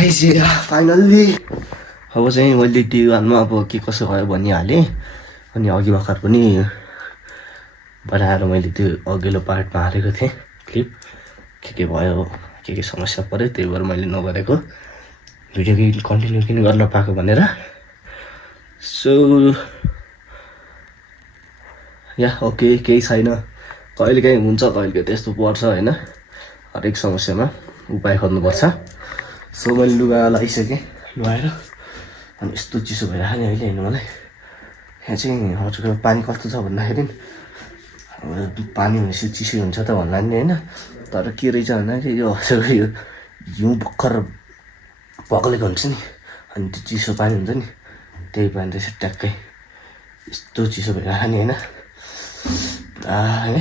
Guys finally अब चाहिँ मैले डे वानमा अब के कसो भयो भनिहालेँ। अनि अघि भर्खर पनि बनाएर मैले त्यो अघिल्लो पार्टमा हालेको थिएँ क्लिप, के भयो के समस्या पऱ्यो त्यही भएर मैले नगरेको, भिडियो कन्टिन्यू किन गर्न पाएको भनेर। सो या ओके, केही छैन, कहिलेकाहीँ हुन्छ कहिलेकाहीँ त्यस्तो पर्छ होइन, हरेक समस्यामा उपाय खोज्नुपर्छ। सो मैले लुगा लगाइसकेँ, लगाएर अनि यस्तो चिसो भइरहेको नि अहिले हेर्नु मलाई। यहाँ चाहिँ हजुरको पानी कस्तो छ भन्दाखेरि पानी भनेपछि चिसो हुन्छ त भन्ला नि होइन, तर के रहेछ भन्दाखेरि यो हजुरको यो हिउँ भर्खर पग्लेको हुन्छ नि, अनि त्यो चिसो पानी हुन्छ नि, त्यही पानी रहेछ ट्याक्कै। यस्तो चिसो भइरहेको नि होइन पुरा होइन।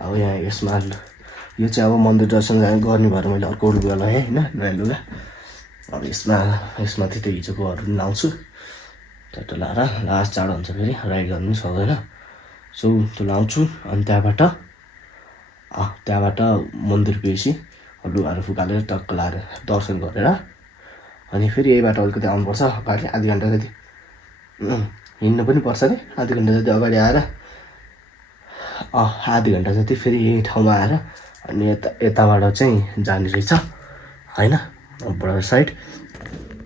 अब यहाँ यसमा यो चाहिँ अब मन्दिर दर्शन गर्ने भएर मैले अर्को लुगा लगाएँ होइन, नयाँ लुगा। अब यसमाथि त्यो हिजोकोहरू पनि लाउँछु, त्यो लाएर लास्ट जाडो हुन्छ फेरि राइड गर्नु पनि सक्दैन। सो त्यो लाउँछु अनि त्यहाँबाट मन्दिर गएपछि लुगाहरू फुकालेर टक्क लाएर दर्शन गरेर अनि फेरि यही बाटो अलिकति आउनुपर्छ अगाडि, आधी घन्टा जति हिँड्नु पनि पर्छ अरे, आधी घन्टा जति अगाडि आएर आधी घन्टा जति फेरि यही ठाउँमा आएर अनि यताबाट चाहिँ जाने रहेछ होइन, बर्डर साइड।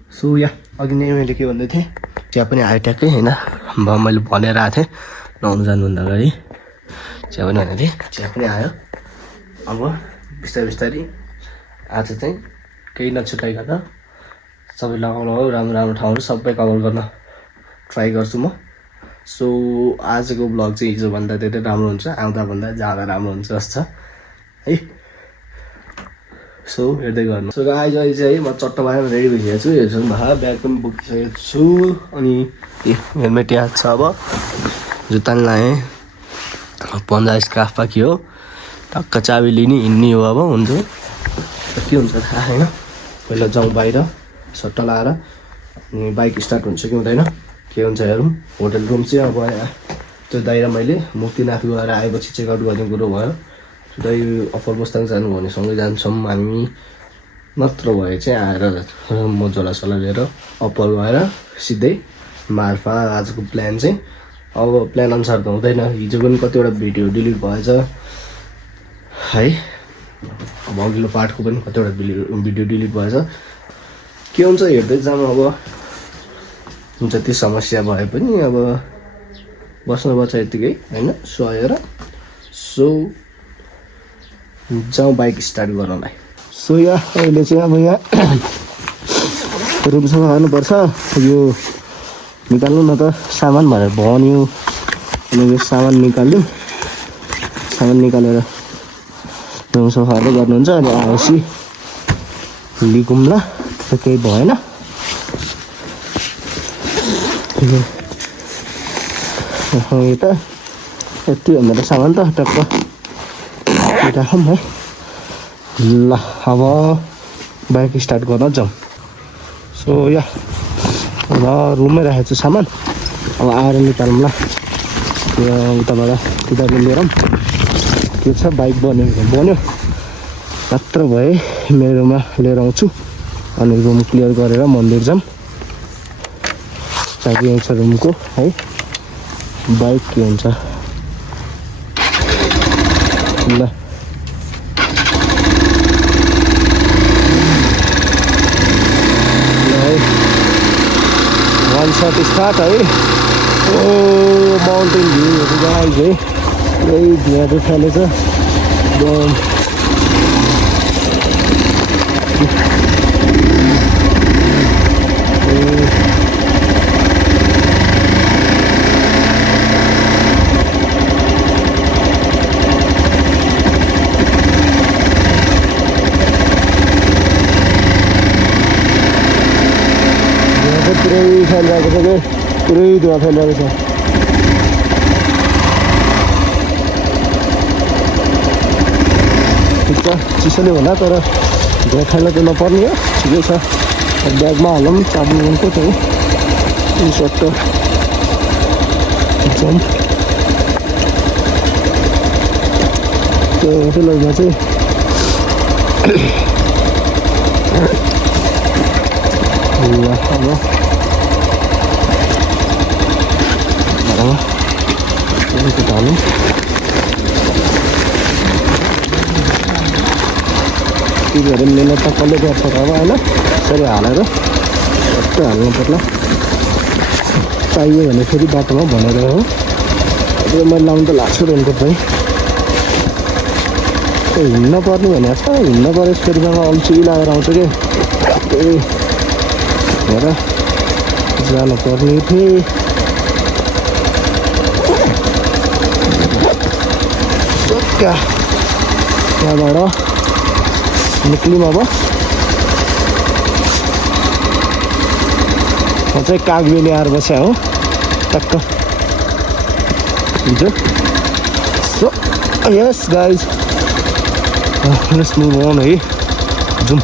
सो या अघि नै मैले के भन्दै थिएँ, चिया पनि आयो ट्याक्कै होइन, मैले भनेर आएको थिएँ नुहाउनु जानुभन्दा अगाडि चिया पनि भनेको थिएँ, चिया पनि आयो। अब बिस्तारै आज चाहिँ केही नछुटाइकन सबै लगाउनु हो, राम्रो राम्रो ठाउँहरू सबै कभर गर्न ट्राई गर्छु म। सो आजको ब्लग चाहिँ हिजोभन्दा धेरै राम्रो हुन्छ, आउँदाभन्दा जाँदा राम्रो हुन्छ जस्तो छ है। सो हेर्दै गर्नु। सो गाइस अहिले चाहिँ म चट्ट भएर रेडी भइसकेको छु, हेर्छु भए ब्याग पनि बोकिसकेको छु अनि हेलमेट याद छ। अब जुत्ता पनि लगाएँ, पन्जा स्कार्फ बाँकी हो, टक्क चाबी लिने हिँड्ने हो। अब हुन्छ के हुन्छ थाहा छैन, पहिला जाउँ बाहिर सट्टा लाएर अनि बाइक स्टार्ट हुन्छ कि हुँदैन के हुन्छ हेरौँ। होटल रुम चाहिँ अब त्यो दाइ र मैले मुक्तिनाथ गएर आएपछि चेकआउट गर्ने कुरो भयो। दाइ अप्पर बस्ताङ जानु भने सँगै जान्छौँ हामी, नत्र भए चाहिँ आएर म झोलासोला लिएर अप्पर गएर सिधै मार्फा। आजको प्लान चाहिँ अब प्लान अनुसार त हुँदैन, हिजो पनि कतिवटा भिडियो डिलिट भएछ है, अब अघिल्लो पार्टको पनि कतिवटा भिडियो डिलिट भएछ। के हुन्छ हेर्दै जाऊँ, अब जति समस्या भए पनि अब बस्नुपर्छ यतिकै होइन सहेर। सो जाउँ बाइक स्टार्ट गर्नलाई। सो यहाँ अहिले चाहिँ अब यहाँ रुम सफा गर्नुपर्छ, यो निकाल्नु न त सामान भनेर भन्यो, अनि यो सामान निकाल्यो, सामान निकालेर रुम सफाहरू गर्नुहुन्छ। अनि आएपछि लिगौँला, त केही भएन। यता यति भनेर सामान त टक्क राखौँ है। ल अब बाइक स्टार्ट गर्न जाउँ। सो या ल रुममै राखेको छु सामान, अब आएर निकालौँ ल। उताबाट उताबाट लिएर के छ बाइक बन्यो मात्र भए मेरोमा लिएर आउँछु अनि रुम क्लियर गरेर मन्दिर जाऊँ। चाबी आउँछ रुमको है, बाइक के हुन्छ ल। वान सट स्टार्ट है। ओ माउन्टेन भ्यूहरू गाइज है, यही भ्यूहरू फैलेछ पुरै फैलिरहेको छ कि, पुरै धुवा फैलिरहेको छ। ठिक छ चिसोले होला, तर धुवा फैला त नपर्ने हो, ठिकै छ। ब्यागमा हालौँ चाबी रुमको चाहिँ सट्ट जाउँ। त्यो होटलहरूमा चाहिँ हाल्नु टिभीहरू मिलेर त कसले गर्छ अब होइन यसरी हालेर यस्तो हाल्नु पर्ला चाहियो भने फेरि बाटोमा भनेर हो अब मैले लाउनु त लाग्छु रेनको चाहिँ हिँड्न पर्ने भनेको छ हिँड्न पऱ्यो फेरि मलाई अल्छी लागेर आउँछ कि त्यही हेर जानु पर्ने थिएँ यहाँबाट निक्ल्यौँ अब म चाहिँ कागबेली आएर बसेँ हो टक्क हुन्छ so yes guys let's move on है जाउँ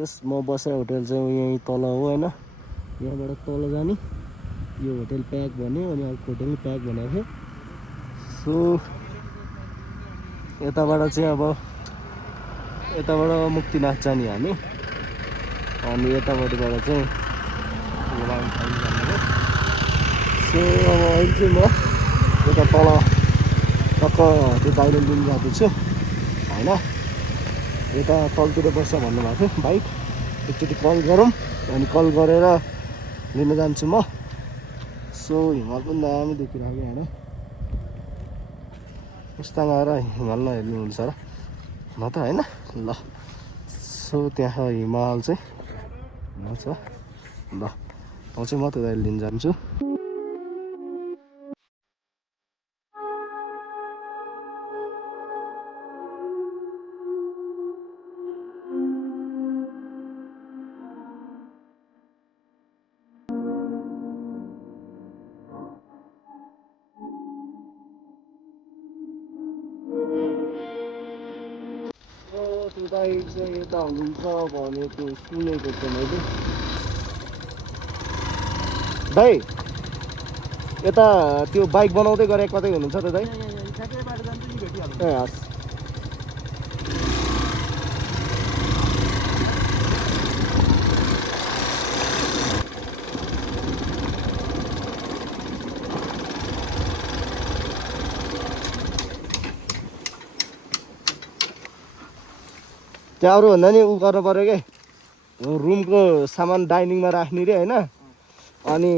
यस म बसेँ होटल चाहिँ यहीँ तल हो होइन यहाँबाट तल जाने यो होटल प्याक भन्यो अनि अर्को होटल प्याक भनेको थियो सो यताबाट चाहिँ अब यताबाट मुक्तिनाथ जाने हामी अनि यतापट्टिबाट चाहिँ सो अब अहिले चाहिँ म यता तल टक्क त्यो बाहिर लिन जाँदैछु होइन यता तलतिर बस्छ भन्नुभएको थियो बाइक एकचोटि कल गरौँ अनि कल गरेर लिन जान्छु म सो हिमाल पनि दामी देखिरहेको होइन मुस्ताङ आएर हिमाल नहेर्नुहुन्छ र न त होइन ल सो त्यहाँ हिमाल चाहिँ छ ल म चाहिँ म त्यता लिन जान्छु त्यो बाइक चाहिँ यता हुनुहुन्छ भनेको सुनेको थिएँ मैले दाइ यता त्यो बाइक बनाउँदै गरे कतै हुनुहुन्छ त दाइ ए हस् त्यहाँ अरूभन्दा नि उ गर्नु पऱ्यो कि रुमको सामान डाइनिङमा राख्ने रे होइन अनि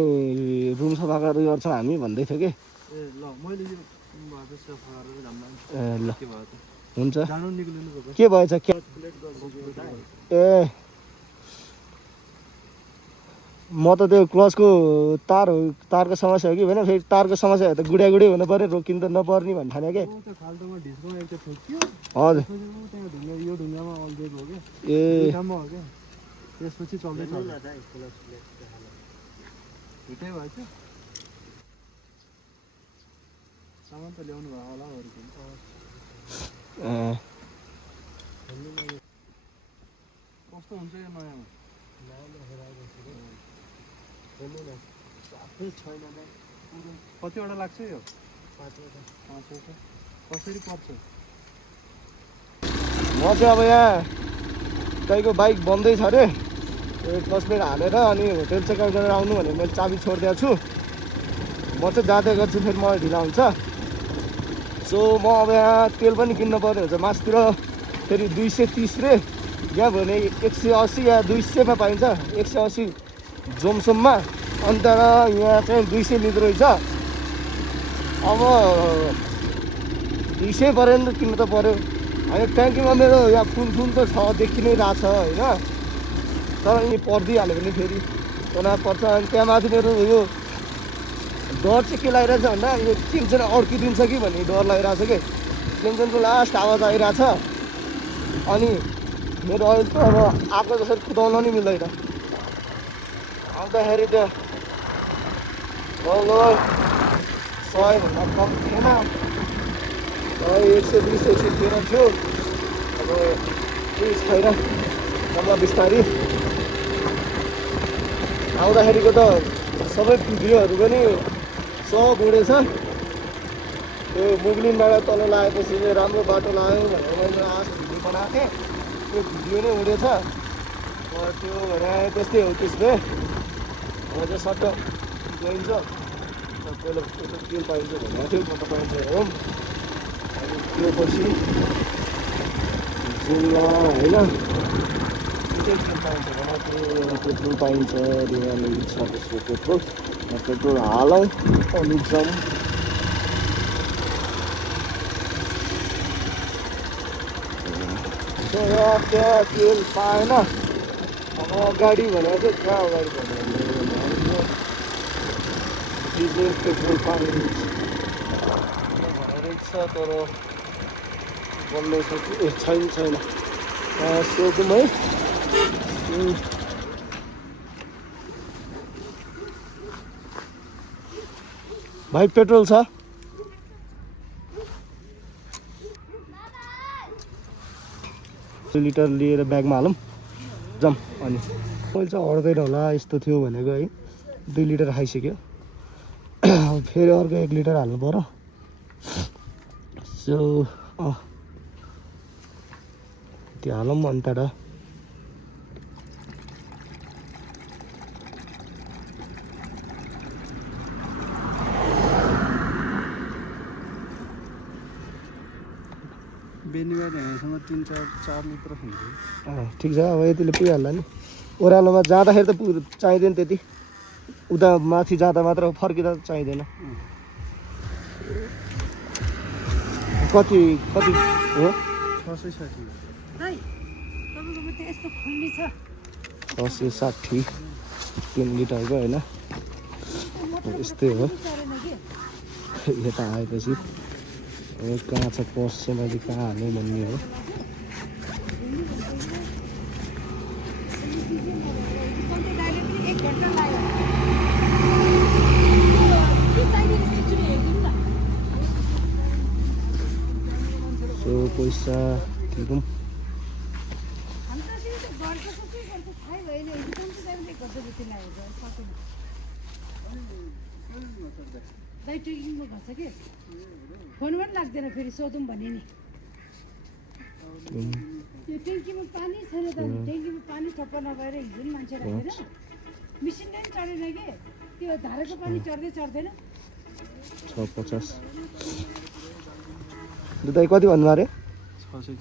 रुम सफा गरेर गर्छौँ हामी भन्दै थियो कि ए ल हुन्छ के भएछ ए म त त्यो क्लचको तारको समस्या हो कि होइन फेरि तारको समस्या हो त गुडियागुडी हुनु पऱ्यो रोकिनु त नपर्ने भन्ने ठाने क्या हजुर ए सामान त ल्याउनु भयो होला कस्तो हुन्छ यो नयाँमा कतिवटा लाग्छ यो 5वटा कसरी पर्छ म चाहिँ अब यहाँ तपाईँको बाइक बन्दैछ अरे क्लच प्लेट हालेर अनि होटेल चेकआउट गरेर आउनु भनेर मैले चाबी छोडिदिएको छु म चाहिँ जाँदै गर्छु फेरि मलाई ढिला हुन्छ सो म अब यहाँ तेल पनि किन्न पर्ने हुन्छ मासतिर फेरि 230 रे यहाँ भने 180 या 200मा पाइन्छ 180 जोमसोममा अन्त यहाँ चाहिँ 200 लिँदो रहेछ अब 200 पर्यन्त किन्नु त पऱ्यो होइन ट्याङ्कीमा मेरो यहाँ फुल त छ देखि नै रहेछ होइन तर यी पर्दिहाल्यो भने फेरि तनाव पर्छ अनि त्यहाँ माथि मेरो यो डर चाहिँ के लागिरहेछ भन्दा यो टेन्सन अड्किदिन्छ कि भन्ने डर लागिरहेछ कि टेन्सनको लास्ट आवाज आइरहेछ अनि मेरो अहिले त अब आएको जसरी कुदाउन नि मिल्दैन आउँदाखेरि त्यो 100भन्दा कम थिएन 100-200 सिक्किएर थियो अब केही छैन अब बिस्तारै आउँदाखेरिको त सबै भिडियोहरू पनि सब उडेछ त्यो मुगलिनबाट तल लगाएपछि राम्रो बाटो लाग्यो भनेर मैले आज भिडियो बनाएको थिएँ त्यो भिडियो नै उडेछ त्यो भने त्यस्तै हो त्यसले अब चाहिँ सट्ट गइन्छ पहिला तेल पाइन्छ भनेको थियो कता पाइन्छ हेरौँ अनि त्यो पछि जिल्ला होइन तेल पाइन्छ भने त्यो पेट्रोल पाइन्छ यहाँनिर छ त्यसको पेट्रोल हालौँ अनि जाउँ त्यहाँ तेल पाएन अगाडि भनेको चाहिँ कहाँ अगाडि भनेको डिजेल पेट्रोल पाइन्छ भनेको छ तर बन्द छ कि छैन सोधौँ है भाइ पेट्रोल छ लिटर लिएर ब्यागमा हालौँ जाउँ अनि मैले चाहिँ हट्दैन होला यस्तो थियो भनेको है 2 लिटर खाइसक्यो फेरि अर्को 1 लिटर हाल्नु पर्यो सो त्यो हालौँ अनि त्यहाँबाट बेनीबाट हेर्नेसम्म 3-4 लिटर हुन्छ ठिक छ अब यतिले पुगिहाल्ला नि ओह्रालोमा जाँदाखेरि त चाहिँदैन त्यति उता माथि जाँदा मात्र फर्किँदा चाहिँदैन कति हो 660 3 लिटरको होइन यस्तै हो यता आएपछि कहाँ छ पर्स चाहिँ मैले कहाँ हाल्नु भन्ने हो सो पैसा तिरौँ फोन पनि लाग्दैन फेरि सोधौँ भने नि त्यो ट्याङ्कीमा पानी छैन त ट्याङ्कीमा पानी थप्प नभएर हिँड्नु मान्छे राखेर मिसिनले पनि चढेन कि त्यो धाराको पानी चढ्दैन 650 दुधै कति भन्नुभयो अरे 640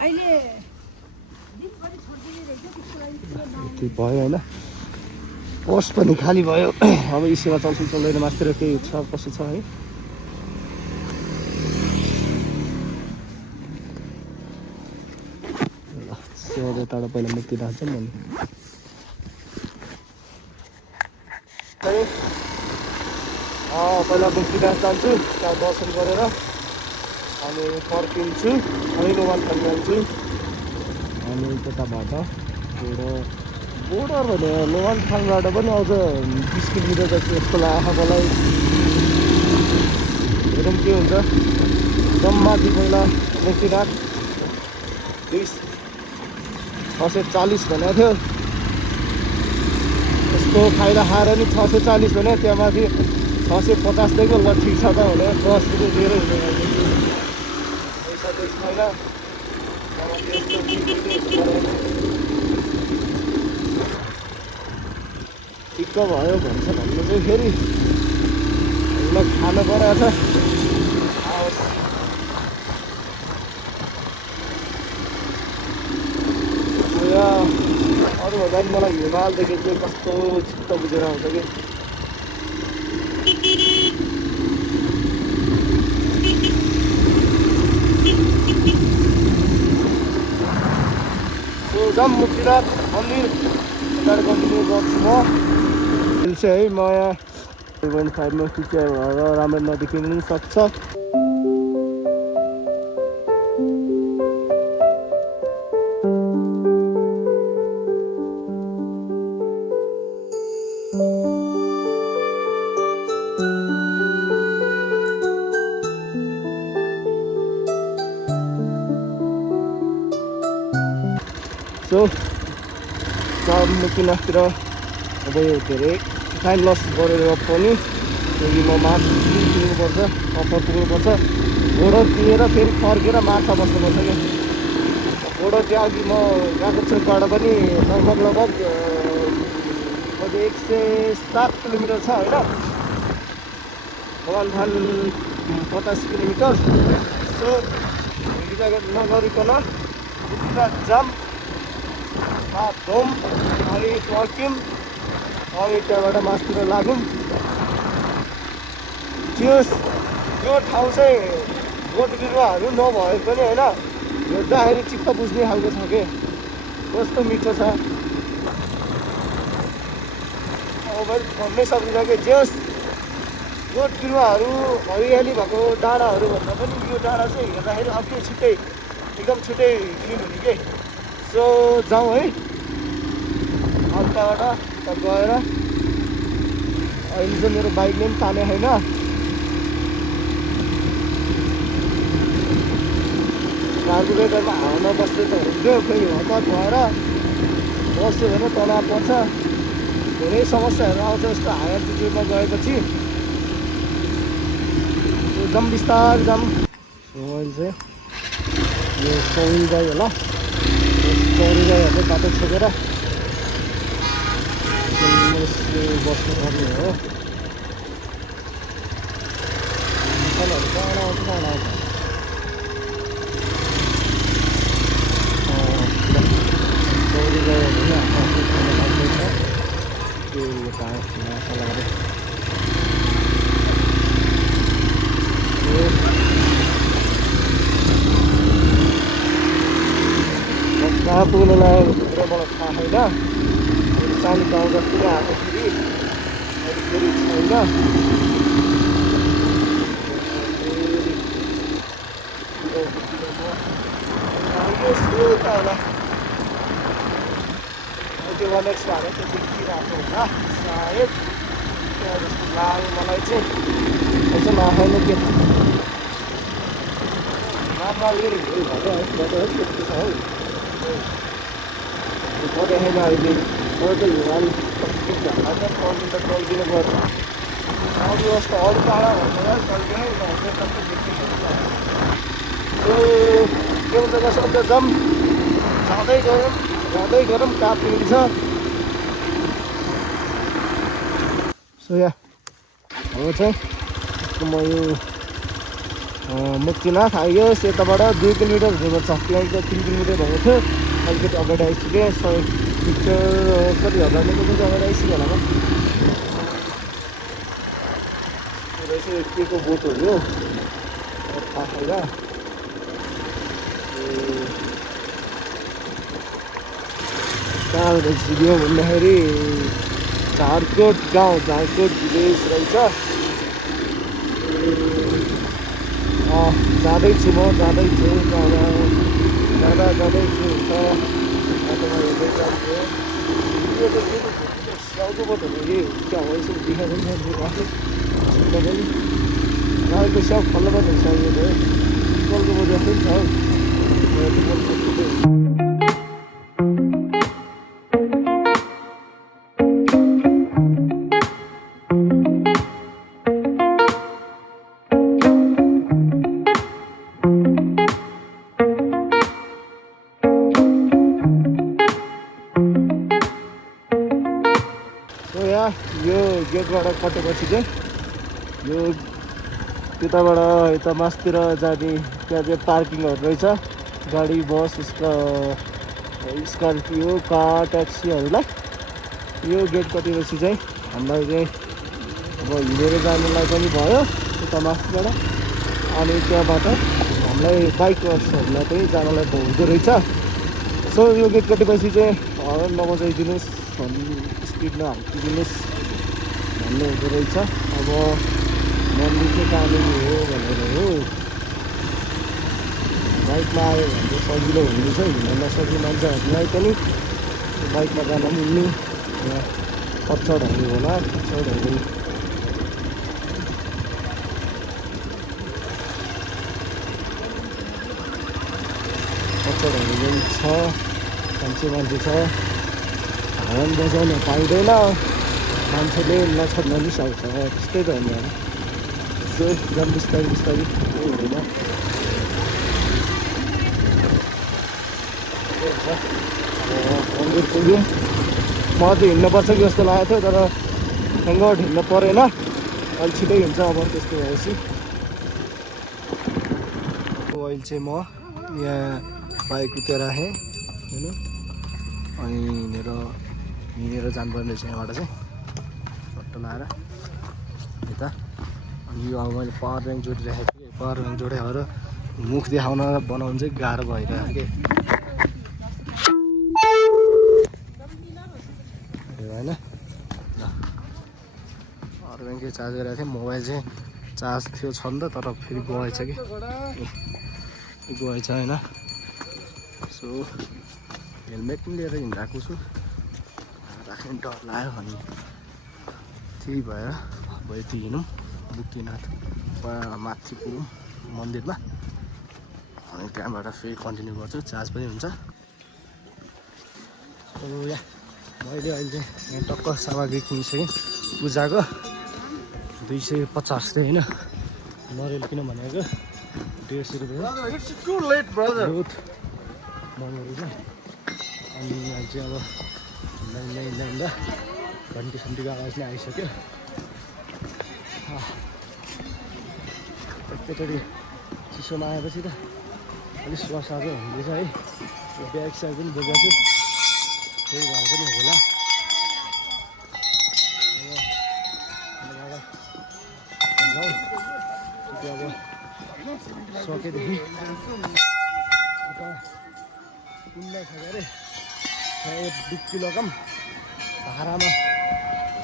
अहिले दिनभरि छोडिदिने रहेछ त्यसको लागि त्यो भयो होइन पर्स पनि खाली भयो अब इसीमा चल्छ चल्दैन मास्तिर केही छ कसो छ है अब टाढा पहिला मुक्ति राख्छौँ अनि पहिला मुक्तिदास जान्छु त्यहाँ दर्शन गरेर अनि फर्किन्छु अनि नोमान फर्किहाल्छु अनि त्यताबाट बोर्डर भने नोमान फाङबाट पनि अझ 20 किलोमिटर जस्तो लाग्छ मलाई हेरौँ के हुन्छ जम्माथि पहिला मुक्तिनाथ 640 भनेको थियो यस्तो फाइदा खाएर नि 640 भने त्यहाँ माथि 650 दिएको ल ठिक छ त भने 10 रुपियाँ दिएर हुने पैसा त्यस छैन ठिक्क भयो भन्छ भन्नु चाहिँ फेरि खानु परेको छ अरूभन्दा पनि मलाई हिमालदेखि चाहिँ कस्तो चित्त बुझेर आउँछ कि जाम मुक्तिनाथ मन्दिर कन्टिन्यू गर्छु म चाहिँ है म यहाँ 3.5 टिचर भएर राम्रो नदेखिनु पनि सक्छ सो मुक्तिनाथतिर अब यो धेरै टाइम लस गरेर पनि फेरि म मार्च पुग्नुपर्छ अप्पर पुग्नुपर्छ बोर्डर दिएर फेरि फर्केर मार्छ बस्नुपर्छ क्या घोडो त्यो अघि म गएको छु तड पनि लगभग 107 किलोमिटर छ होइन, भगवान 50 किलोमिटर। सो रिजागत नगरिकन पुरा जाम धुम अनि फर्क्यौँ अनि त्यहाँबाट मासतिर लाग्यौँ। यो ठाउँ चाहिँ बोट बिरुवाहरू नभए पनि होइन, हेर्दाखेरि चित्त बुझ्ने खालको छ कि कस्तो मिठो छ। अब भन्नै सकिन्छ कि जस बोट बिरुवाहरू हरियाली भएको डाँडाहरू भन्दा पनि यो डाँडा चाहिँ हेर्दाखेरि अर्कै छुट्टै एकदम छुट्टै फिल हुने कि। सो जाउँ है त्यहाँबाट गएर। अहिले चाहिँ मेरो बाइकले पनि ताने छैन, कार्बोरेटरमा हावामा बस्दै त हुन्थ्यो, फेरि हतार भएर बस्यो भने तनाव पर्छ, धेरै समस्याहरू आउँछ यस्तो हाई एल्टिट्युडमा गएपछि। एकदम बिस्तारै जाऊँ। अहिले चाहिँ यो चौरी गाई होला, चौरी गाईहरूले बाटो छोडेर बस्नुपर्ने हो। टाढा आउँछ टाढा आउँछ चौरी गाईहरू आफ्नो खाना लाग्दैछ त्यो माछा लगाएर। कहाँ पुग्नु लागेको पुरा मलाई थाहा छैन। सानो गाउँ जस्तै आएको फेरि अहिले फेरि छैन। त्यो 1x भएर त्यो देखिरहेको होला सायद, त्यहाँ जस्तो लाग्यो मलाई चाहिँ। अहिले चाहिँ नखानु के नपालिएर हिँड्नु भयो है, बाटो है त्यस्तो छ हौ। पढाइ छैन अहिले, अरू त हिमाल टल्किनु पर्छ। अरू जस्तो अरू टाढा भन्दा टल्किनै सबै देखिन्छ। सो के हुन्छ कसो जाउँ, जाँदै गरौँ कहाँ पुगिन्छ। सो या अब चाहिँ म यो मुक्तिनाथ आइयो, यताबाट 2 किलोमिटर हुनुपर्छ, त्यहाँ 3 किलोमिटर भएको थियो। अलिकति अगाडि आइसक्यो, 100 मिटर कति हजार मिटर चाहिँ अगाडि आइसक्यो होला। रहेछ के को बोट हो यो थाहा छैन। कहाँ पुग्यो भन्दाखेरि झारकोट गाउँ, झारकोट भिलेज रहेछ। जाँदैछु म, जाँदैछु जाँदैछु बाटोमा हेर्दै जान्छु। यो त के स्याउको बोट हो कि क्या हो, यसो देखाइ पनि सक्छु आफै सुन्दा पनि। गाईको स्याउ खल्लो बोट हुन्छ यो त, कलको बोट जस्तै छ हौ। यो गेटबाट कटेपछि चाहिँ यो त्यताबाट यता मासतिर जाने त्यहाँ चाहिँ पार्किङहरू रहेछ, गाडी बस स्कर्पियो कार ट्याक्सीहरूलाई। यो गेट कटेपछि चाहिँ हामीलाई चाहिँ अब हिँडेर जानुलाई पनि भयो यता मासबाट, अनि त्यहाँबाट हामीलाई बाइकर्सहरूलाई पनि जानलाई हुँदो रहेछ। सो यो गेट कटेपछि चाहिँ हर्न नबजाइदिनुहोस्, स्पिडमा हालिदिनुहोस् भन्ने हुँदो रहेछ। अब मन्दिर चाहिँ कहाँनिर हो भनेर हो, बाइकमा आयो भने चाहिँ सजिलो हुँदैछ, हिँड्न नसक्ने मान्छेहरूलाई पनि बाइकमा जान मिल्ने। यहाँ पत्थरहरू होला, पत्थरहरू पनि छ, मान्छे छ। हर्न बजाउन पाइँदैन, मान्छेले नछोड्न पनि सक्छ, त्यस्तै त हो नि। सो एकदम बिस्तारै हुँदैन। मन्दिर पुग्यौँ म चाहिँ हिँड्नुपर्छ कि जस्तो लागेको थियो तर सँगबाट हिँड्नु परेन अलिक छिटै हुन्छ अब त्यस्तो भएपछि अहिले चाहिँ म यहाँ बाइक उता राखेँ होइन अनि हिँडेर जानुपर्ने रहेछ यहाँबाट चाहिँ सट्ट लाएर यता अनि यो अब मैले पावर ब्याङ्क जोडिराखेको थिएँ पावर ब्याङ्क जोडेर मुख देखाउन बनाउनु चाहिँ गाह्रो भइरहेको कि होइन पावर ब्याङ्क चाहिँ चार्ज गरेको थिएँ मोबाइल चाहिँ चार्ज थियो छ नि त तर फेरि गएछ कि गएछ होइन सो हेलमेट पनि लिएर हिँडिरहेको छु राख्ने डर लाग्यो अनि त्यही भएर अब यति हिँडौँ मुक्तिनाथ माथि पुगौँ मन्दिरमा अनि त्यहाँबाट फेरि कन्टिन्यू गर्छु चार्ज पनि हुन्छ अब यहाँ मैले अहिले यहाँ टक्क सामग्री किनिसकेँ पूजाको 250 होइन नरियल किन भनेको 150 रुपियाँ बहुत महँगो रहेछ अनि अहिले चाहिँ अब हिँड्दा घन्टी सन्टीको आवाज नै आइसक्यो एकैचोटि चिसोमा आएपछि त अलिक श्वास आएको हुँदैछ है त्यो ब्याग स्याग पनि बोकेको छु त्यही भएर पनि होला अब सकेदेखि उता कुन्दा छ अरे 1.5 किलो कम भाडामा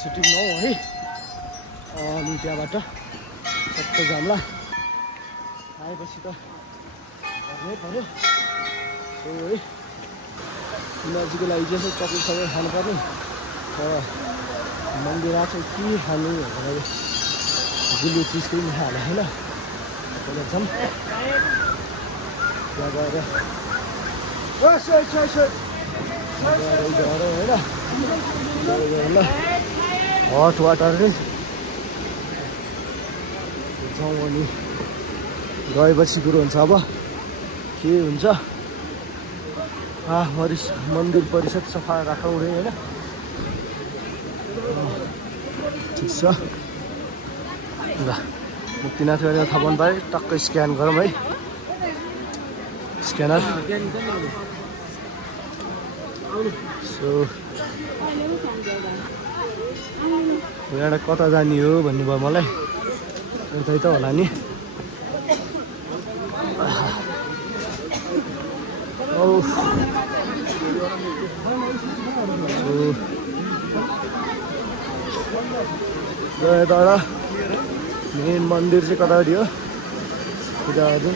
छुट्टिनु है अनि त्यहाँबाट सबै जाम्ला आएपछि त गर्नै पऱ्यो सो है इनर्जीको लागि चाहिँ चक्लेट सबै खानुपर्ने तर मन्दिर आएको के खानु भनेर गुलियो चिज पनि खाने होइन पहिला जाउँ त्यहाँ गएर होइन हट वाटर नै जाउँ अनि गएपछि कुरो हुन्छ अब के हुन्छ मन्दिर परिसर सफा राखौँ रे होइन ठिक छ ल मुक्तिनाथ गरेर थपन पाएँ टक्कै स्क्यान गरौँ है स्क्यानर सो यहाँबाट कता जाने हो भन्ने भयो मलाई यतै त होला नि यता मेन मन्दिर चाहिँ कतापट्टि हो पूजा गर्छु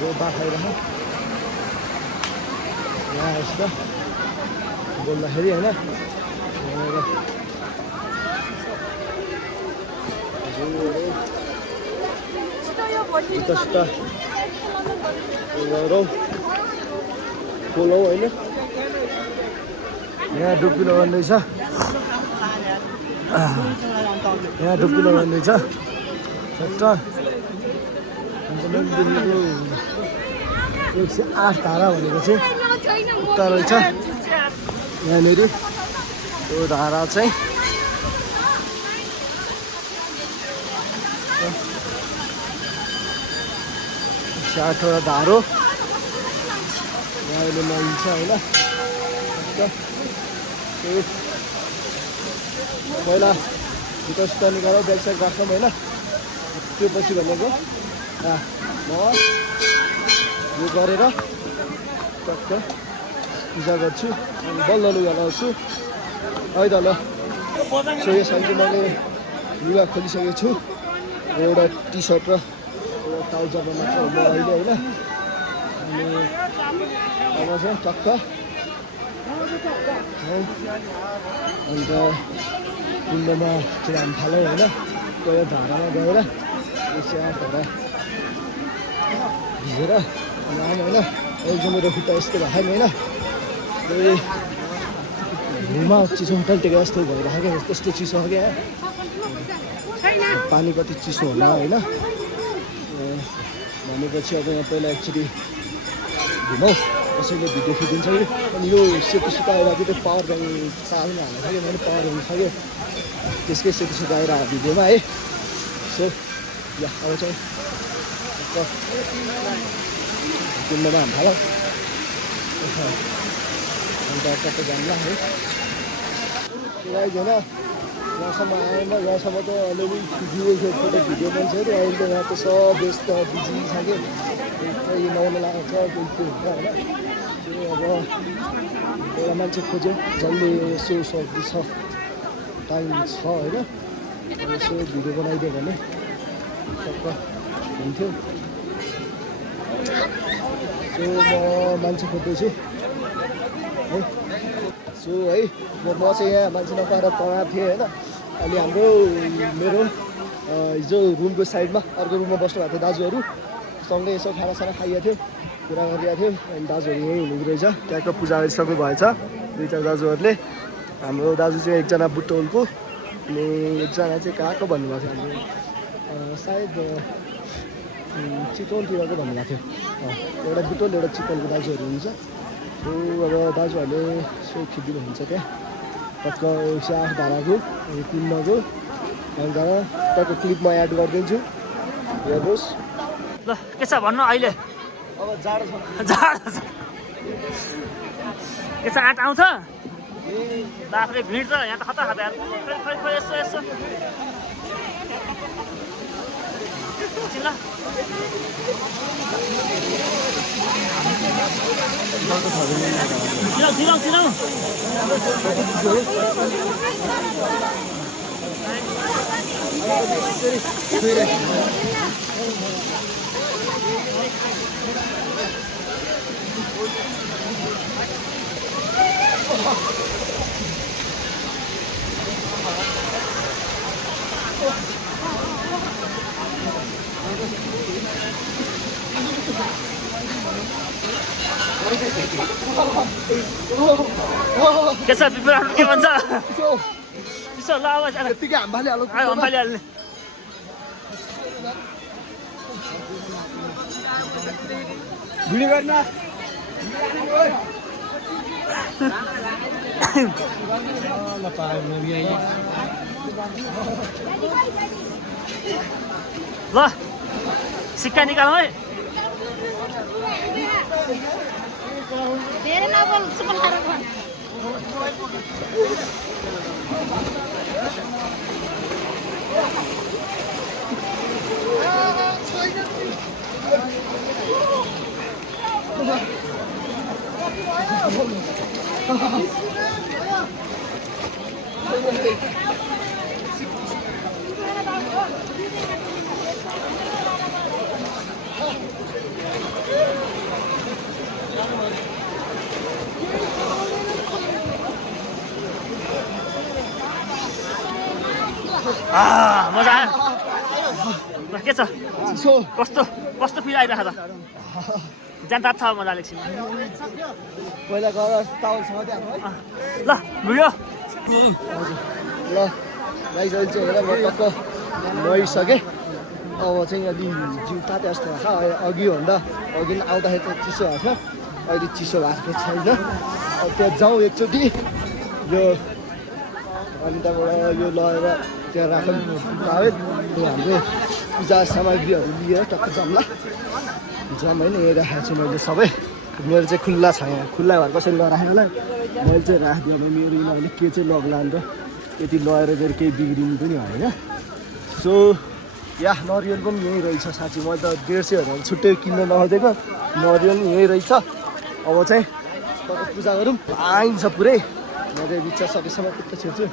रोपा खाइरह यहाँ आएछ त बोल्दाखेरि होइन उता गरौँ खोलौँ होइन यहाँ डुब्की लगाउँदैछ यहाँ डुब्की लगाउँदैछ सट्ट 108 धारा भनेको चाहिँ उता रहेछ यहाँनिर त्यो धारा चाहिँ 60वटा धारो अहिले मिल्छ होइन पहिला भित्र निकाल ब्याक साइड राख्छौँ होइन त्यो पछि भनेको म यो गरेर टक्क पूजा गर्छु अनि बल्ल लुगा लाउँछु है त ल सो यसरी चाहिँ मैले लुगा खोलिसकेको छु एउटा टी सर्ट र एउटा ट्राउजरमा मात्र हो म अहिले होइन अनि अब चाहिँ टक्क अन्त कुण्डमा चिराम थाल्यो होइन त्यो धारामा गएर 108 धारा भिजेर अनि आउनु होइन अहिले चाहिँ मेरो खुट्टा यस्तो भएको छैन होइन घुमा चिसो होटल टेकेको जस्तो भइरहेको क्या त्यस्तो चिसो हो क्या पानी कति चिसो होला होइन भनेपछि अब यहाँ पहिला एकचोटि घुमौँ कसैले भिडियो खिचिन्छ कि अनि यो सेतो सुकाएर चाहिँ त्यो पावर ब्याङ्क चार्जमा हाल्न सक्यो मैले पावर ब्याङ्क सक्यो त्यसकै सेतो सुकाएर भिडियोमा है सो या अब चाहिँ किन्नमा हाल्नु अन्त टक्क जान्ला है होइन यहाँसम्म आएन यहाँसम्म त अलिअलि खिचिएको फोटो भिडियो मान्छेहरू अहिले त यहाँ त सब व्यस्त बिजी छ कि कोही नुहाउनु लागेको छ कोही के हुन्छ होइन त्यो अब एउटा मान्छे खोज्यो जसले यसो सक्दैछ टाइम छ होइन यसो भिडियो बनाइदियो भने टक्क हुन्थ्यो सो म मान्छे खोज्दैछु है सो है म चाहिँ यहाँ मान्छे नपाएर तनाव थिएँ होइन अनि हाम्रो मेरो हिजो रुमको साइडमा अर्को रुममा बस्नु भएको थियो दाजुहरू सँगै यसो खानासाना खाइएको थियो कुरा गरिरहेको थियो अनि दाजुहरू यहीँ हुनुहुँदो रहेछ त्यहाँको पूजा गरिसक्नु भएछ दुईवटा दाजुहरूले हाम्रो दाजु चाहिँ एकजना बुटोलको अनि एकजना चाहिँ कहाँको भन्नुभएको थियो हाम्रो सायद चितवनतिरको भन्नुभएको थियो एउटा बुटोल एउटा चितवनको दाजुहरू हुन्छ सो अब दाजुहरूले यसो खिचिदिनुहुन्छ त्यहाँ टक्क 108 धाराको अनि 3 नगो अन्त टक्क क्लिपमा एड गरिदिन्छु हेर्नुहोस् ल के छ भन्नु अहिले अब जाडो छ जाडो छ के छ आँट आउँछ बाफ्रे भिड छ यहाँ त खतरा खतरा खै खै यसो यसो ल चिलाउ चिलाउ के छ बिपराट के भन्छ त्यसो ल अब यतिकै हाम्बाले हाल्नु हम्पाली हाल्ने भिडियो गर्न ल सिक्का निकालौँ है धेरै नबोल सुपल खाएर भन मजा आयो के छ कस्तो कस्तो फिल आइरहेको त जान्छ छ मजाले एकछिन पहिला गएर टावलसँग त्यहाँ ल भिडियो ल गाइस अहिले चाहिँ हेर म टक्क नुहाइसकेँ अब चाहिँ अलि जिउ ताते जस्तो भएको छ अघिभन्दा अघि आउँदाखेरि त चिसो भएको थियो अहिले चिसो भएको छैन अब त्यहाँ जाउँ एकचोटि यो अनि त्यहाँबाट यो लगेर त्यहाँ राखौँ टावेल हाम्रो पूजा सामग्रीहरू लिएर टक्क जाउँला जाम होइन यहाँ राखेको छु मैले सबै मेरो चाहिँ खुल्ला छ यहाँ खुल्ला घर कसैले नराखेन होला मैले चाहिँ राखिदियो भने मेरो यिनीहरूले के चाहिँ लग्ला अन्त त्यति लगेर फेरि केही बिग्रिनु पनि होइन सो या नरिवल पनि यहीँ रहेछ साँच्ची मैले त 150 छुट्टै किन्न नखोजेको नरिवल पनि यहीँ रहेछ अब चाहिँ तपाईँ पूजा गरौँ आइन्छ पुरै म चाहिँ बिच्चा सकेसम्म त्यस्तो छिर्छु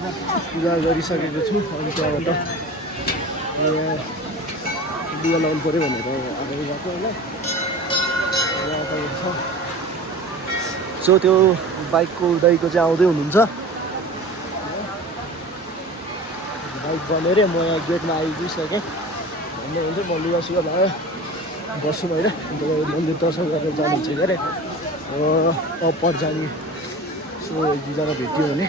पूजा गरिसकेको छु अनि त्यहाँबाट लुगा लाउनु पऱ्यो भनेर अगाडि गएको होइन सो त्यो बाइकको उदाइको चाहिँ आउँदै हुनुहुन्छ बाइक बन्यो अरे म यहाँ गेटमा आइपुगिसकेँ भन्दै हुन्छ म लुगा सुगा लगाएर बस्छु होइन अन्त मन्दिर दर्शन गरेर जानुहुन्छ अरे अप्पर जाने सो एक दुईजना भेट्यो भने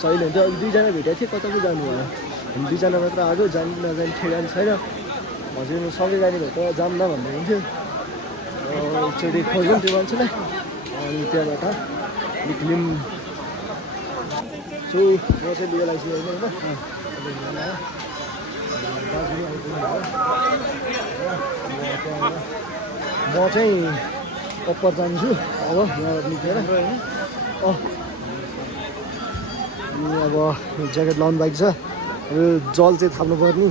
सही हुन्छ अघि दुईजना भेटेको थिएँ कता पो जानु भयो हामी दुईजना मात्र आएको जानु नजाने ठेगान छैन हजुर सँगै जाने भए त जाऊँ न भन्दै हुन्थ्यो एकचोटि खोजौँ त्यो मान्छेलाई अनि त्यहाँबाट निक्ल्यौँ सो म चाहिँ लुगा लगाइसकेको होइन म चाहिँ अप्पर जान्छु अब यहाँबाट निक्लेर अब ज्याकेट लाउनु बाइक छ अब जल चाहिँ थाप्नुपर्ने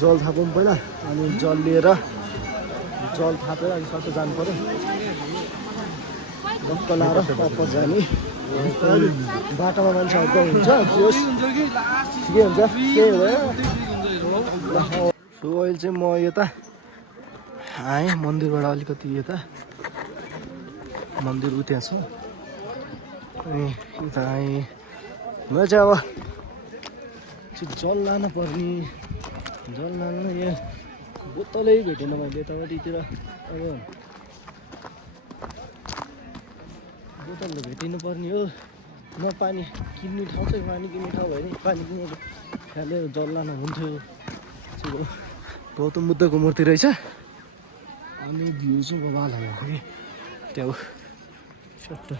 जल थापौँ पहिला अनि जल लिएर जल थापेर अनि सट्ट जानु पऱ्यो डक्क लाएर अप्पर जाने बाटोमा मान्छे हड्का हुन्छ जोस् ठिकै हुन्छ केही भयो सो अहिले चाहिँ म यता आएँ मन्दिरबाट अलिकति यता मन्दिर उ त्यहाँ छ अनि यता आएँ म चाहिँ अब जल लान पर्ने जल लानु यहाँ बोतलै भेटेन मैले यतापट्टितिर अब बोतल त भेटिनु पर्ने हो न पानी किन्ने ठाउँ चाहिँ पानी किन्ने ठाउँ भयो नि पानी किनेको खालेर जल लान हुन्थ्यो गौतम बुद्धको मूर्ति रहेछ अनि भ्यू चाहिँ बबाल हाल्दाखेरि त्यहाँ सट्ट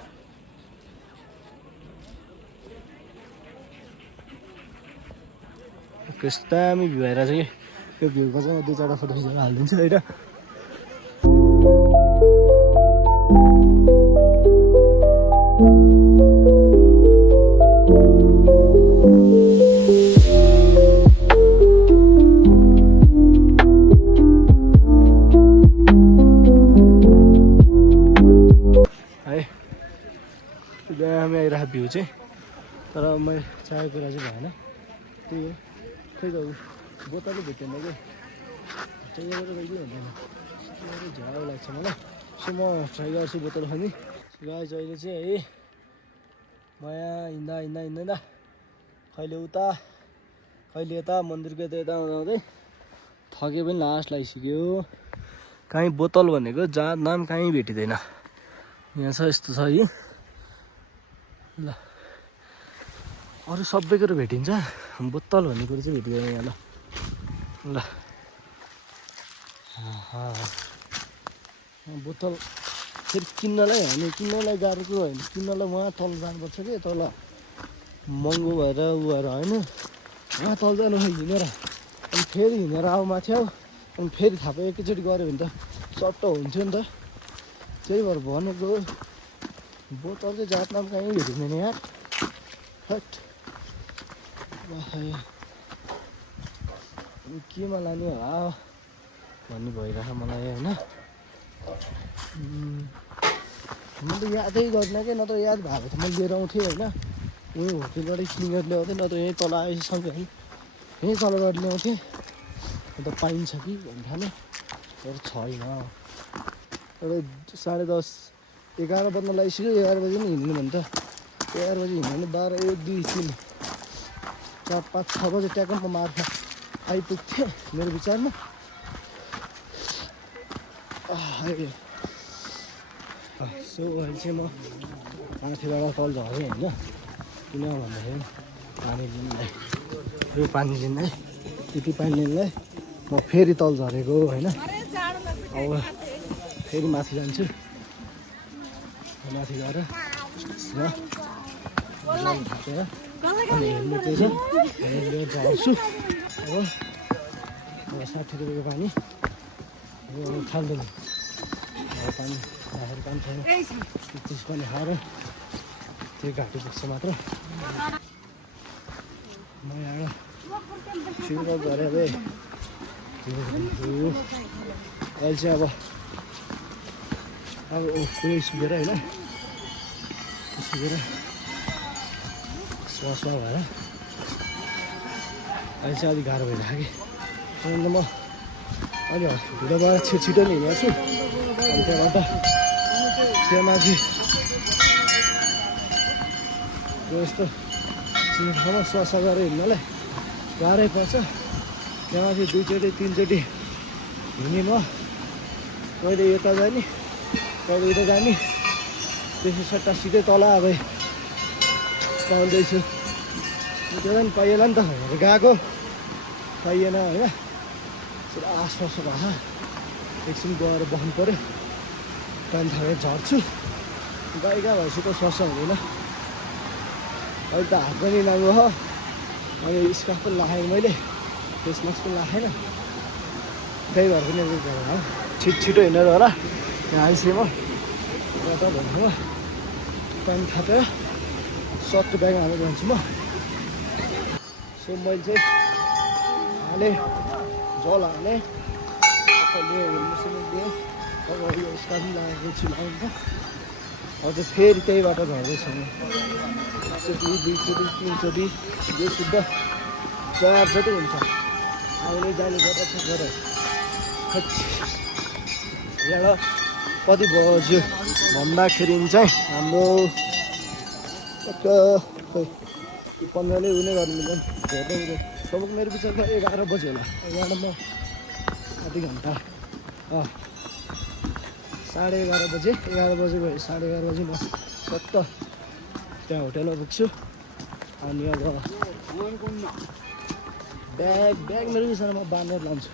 कस्तो दामी भ्यू आइरहेको छ कि यो भ्यूको चाहिँ म दुई चारवटा फोटो खिचेर हालिदिन्छु होइन दामी आइरहेको भ्यू चाहिँ तर मैले चाहेको कुरा चाहिँ भएन त्यही हो खै त बोतलै भेटेन कि ट्राई गरेर कहिले हुँदैन झ्याउ लाग्छ मलाई सो म ट्राई गर्छु बोतल खाने गाइस अहिले चाहिँ है म यहाँ हिँड्दा कहिले उता कहिले यता मन्दिरको यता आउँदै थके पनि लास्ट लगाइसक्यो काहीँ बोतल भनेको जहाँ नाम काहीँ भेटिँदैन यहाँ छ यस्तो छ है ल अरू सबै कुरो भेटिन्छ बोतल भन्ने कुरो चाहिँ भेटिँदैन यहाँ ल बोतल फेरि किन्नलाई किन्नलाई गाह्रो कुरो होइन किन्नलाई उहाँ तल जानुपर्छ कि तल महँगो भएर उ भएर होइन उहाँ तल जानु हिँडेर अनि फेरि हिँडेर आऊ माथि आऊ अनि फेरि थापा एकैचोटि गऱ्यो भने त सट्ट हुन्थ्यो नि त त्यही भएर भनेको बोतल चाहिँ जात नाम कहीँ भेटिँदैन यार हट केमा लाने होला भन्ने भइरहेको मलाई होइन म त यादै गर्दिनँ कि नत्र याद भएको त म लिएर आउँथेँ होइन उयो होटेलबाटै किनेर ल्याउँथेँ नत्र यहीँ तल आइसक्यो है यहीँ तलबाट ल्याउँथेँ अन्त पाइन्छ कि भन्थ्यो तर छैन अब 10:30 11 बज्न लागिसक्यो 11 बजी पनि हिँड्नु भने त 11 बजी हिँड्नु भने 12 1 2 3 4 5 6 बजे ट्याक्क म मार्फत आइपुग्थेँ मेरो विचारमा सो अहिले चाहिँ म माथिबाट तल झरेँ होइन किन भन्दाखेरि पानी लिनलाई यो पानी लिनलाई त्यति पानी लिनलाई म फेरि तल झरेको होइन अब फेरि माथि जान्छु माथि गएर थापेर अनि हेल्मेट चाहिँ छ हेल्मेट झर्छु अब 60 रुपियाँको पानी खाल्दैन अब पानी राखेर काम छैन चिज पनि खाएर त्यो घाँटी पुग्छ मात्र म यहाँ सुरुवात गरेर अहिले चाहिँ अब पुरै सुकेर होइन सुकेर स्वा भएर अहिले चाहिँ अलिक गाह्रो भइरहेको कि अन्त म अहिले ढिलोबाट छिटो नै हिँडेको छु अनि त्यहाँबाट त्यहाँ माथि यस्तो ठाउँमा सफा गरेर हिँड्नलाई गाह्रै पर्छ त्यहाँ माथि 2 चोटि 3 चोटि हिँडेँ म कहिले यता जाने कहिले उता जाने त्यसो सट्टा सिधै तल अब पाउँदैछु त्यो पनि पाइएला नि त भनेर गएको पाइएन होइन पुरा आश्वास भए एकछिन गएर बस्नु पऱ्यो टाइम थालेर झर्छु गाईगा भएपछि त स्वास हुँदैन अहिले त हात पनि राम्रो हो अनि स्कार्फ पनि लगाएँ मैले फेस मास्क पनि लगाएन गाई भएर पनि हो छिटो हिँडेर होला यहाँ आइसकेँ म त भन्नु टाइम थापेर सर्ट ब्याग हालेर जान्छु म सो मैले चाहिँ हालेँ जल हालेँ दिएँ अब यो स्कार्फ पनि लगाएको छु लगाउनु त अझ फेरि त्यही बाटो झर्दैछु म 2 चोटि 3 चोटि यो शुद्ध 4 चोटि हुन्छ आउने जाने गर्दा छ गरेर यहाँ कति बज्यो भन्दाखेरि चाहिँ हाम्रो 15 नै हुने गर्नु मिल्दैन हेर्दै सबक मेरो विचारमा 11 बज्यो होला 11 आधी घन्टा 11:30 बजे 11 बजे भयो 11:30 बजे म सट्ट त्यहाँ होटेलमा पुग्छु अनि अब ब्याग मेरो विषयमा म बाँधेर लान्छु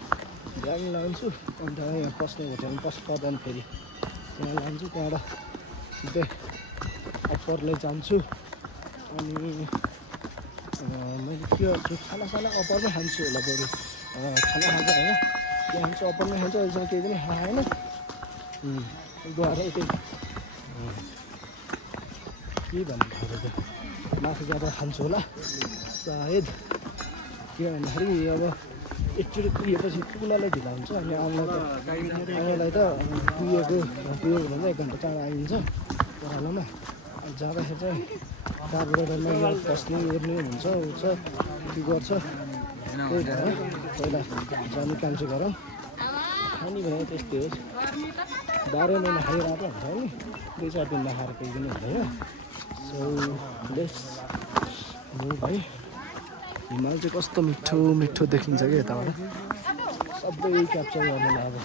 ब्याग लान्छु अनि त्यहाँ यहाँ पस्ने होटेलमा पस्दैन फेरि त्यहाँ लान्छु त्यहाँबाट सिधै अप्परले जान्छु अनि मैले के गर्छु खानासाना अप्परमै खान्छु होला बरु खाना खान्छ होइन के खान्छु अप्परमै खान्छु अहिलेसम्म केही पनि खाएन गएर यतै के भन्नु त माथि जाँदा खान्छु होला सायद के भन्दाखेरि अब एकचोटि पुगेपछि पुग्नलाई ढिला हुन्छ अनि आउनलाई त पुगेको भन्दा 1 घन्टा चाँडो आइन्छ ओह्रालोमा जाँदाखेरि चाहिँ कार्बोरेटरमा पस्ने ओर्ने हुन्छ के गर्छ त्यही भएर पहिला जाने काम चाहिँ गरौँ खाने भयो त्यस्तै हो 12 महिना खाइरहेको हुन्छ नि 2-4 दिन नखाएर केही पनि हुँदैन सो लेट्स मुभ है हिमाल चाहिँ कस्तो मिठो देखिन्छ कि यताबाट सबै क्याप्चर गर्नुलाई अब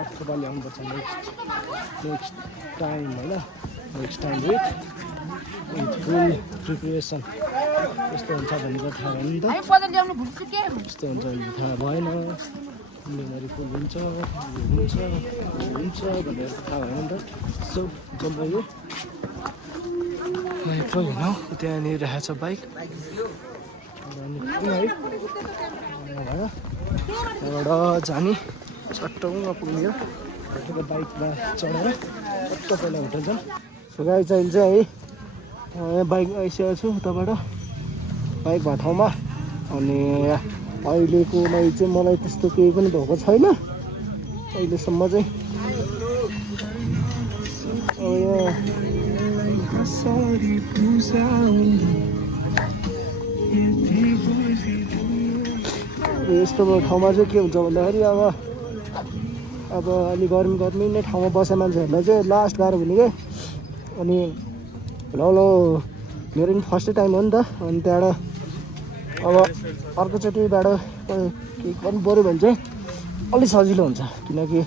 अर्को पालि आउनुपर्छ नेक्स्ट टाइम होइन next time with full preparation कस्तो हुन्छ भन्ने त थाहा भएन नि त कस्तो हुन्छ भन्ने थाहा भएन मेमोरी फुल हुन्छ भनेर थाहा भएन नि त सो जम्मै यो हिँडौँ त्यहाँनिर राखेको छ बाइक त्यहाँबाट जाने चट्टौँमा पुगेर बाइकमा चढेर चट्ट पहिला होटल जाउँ सो गाडी चाहिँ है बाइक आइसकेको छु उताबाट बाइक भएको ठाउँमा अनि अहिलेकोमा चाहिँ मलाई त्यस्तो केही पनि भएको छैन अहिलेसम्म चाहिँ यस्तो ठाउँमा चाहिँ के हुन्छ भन्दाखेरि अब अलि गर्मी नै ठाउँमा बस्ने मान्छेहरूलाई चाहिँ लास्ट गाह्रो हुने क्या अनि ल मेरो पनि फर्स्टै टाइम हो नि त अनि त्यहाँबाट अब अर्कोचोटिबाट केही गर्नु पऱ्यो भने चाहिँ अलिक सजिलो हुन्छ किनकि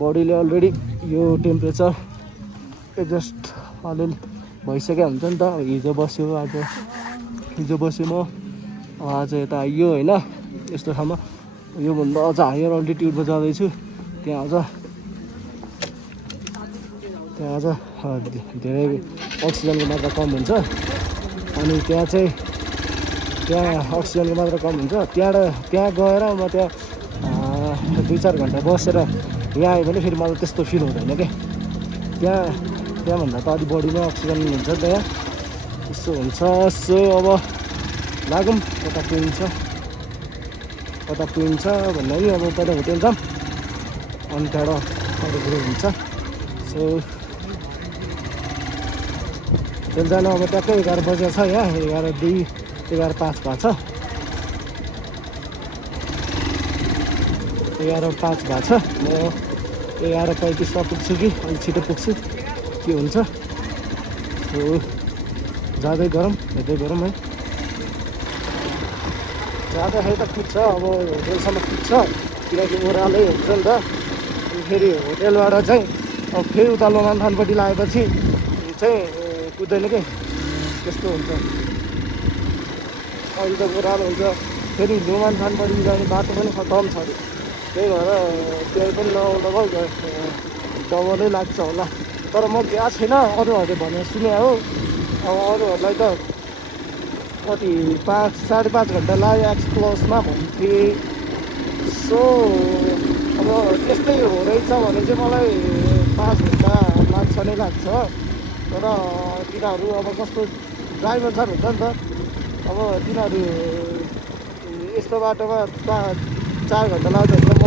बडीले अलरेडी यो टेम्परेचर एडजस्ट अलिअलि भइसकेको हुन्छ नि त हिजो बस्यो म आज यता आइयो होइन यस्तो ठाउँमा योभन्दा अझ हायर अल्टिट्युडमा जाँदैछु त्यहाँ अझ धेरै अक्सिजनको मात्रा कम हुन्छ अनि त्यहाँ अक्सिजनको मात्रा कम हुन्छ त्यहाँ गएर म त्यहाँ 2-4 घन्टा बसेर यहाँ आयो भने फेरि मलाई त्यस्तो फिल हुँदैन क्या त्यहाँभन्दा त अलिक बढीमा अक्सिजन हुन्छ नि त यहाँ यसो हुन्छ सो अब लागौँ कता पुगिन्छ भन्दा नि अब पहिला होटेल जाऊँ अनि त्यहाँबाट अरू कुरो हुन्छ सो होटेल जानु अब ट्याक्कै 11 बजे छ यहाँ 11:02 11:05 भएको छ 11:05 भएको छ। म 11:35मा पुग्छु कि अलिक छिटो पुग्छु, के हुन्छ। जाँदै गरौँ, हेर्दै गरौँ है। जाँदाखेरि त पुग्छ, अब होटेलसम्म पुग्छ, किनकि ओह्रालै हुन्छ नि त। अनि फेरि होटेलबाट चाहिँ अब फेरि उता लोमानथानपट्टि लागेपछि चाहिँ कुद्दैन कि, त्यस्तो हुन्छ। अहिले त ओह्रालो हुन्छ, फेरि लोमानथानपट्टि जाने बाटो पनि खतम छ अरे, त्यही भएर त्यही पनि नआउँदा भयो, डबलै लाग्छ होला। तर म गएको छैन, अरूहरूले भने सुने हो। अब अरूहरूलाई त कति 5-5.5 घन्टा लाग्यो एक्सप्लोसमा भन्थे। सो अब त्यस्तै हो रहेछ भने चाहिँ मलाई 5 घन्टा लाग्छ नै लाग्छ। तर तिनीहरू अब कस्तो ड्राइभर छ हुन्छ नि त, अब तिनीहरू यस्तो बाटोमा 4 घन्टा लाग्छ भने म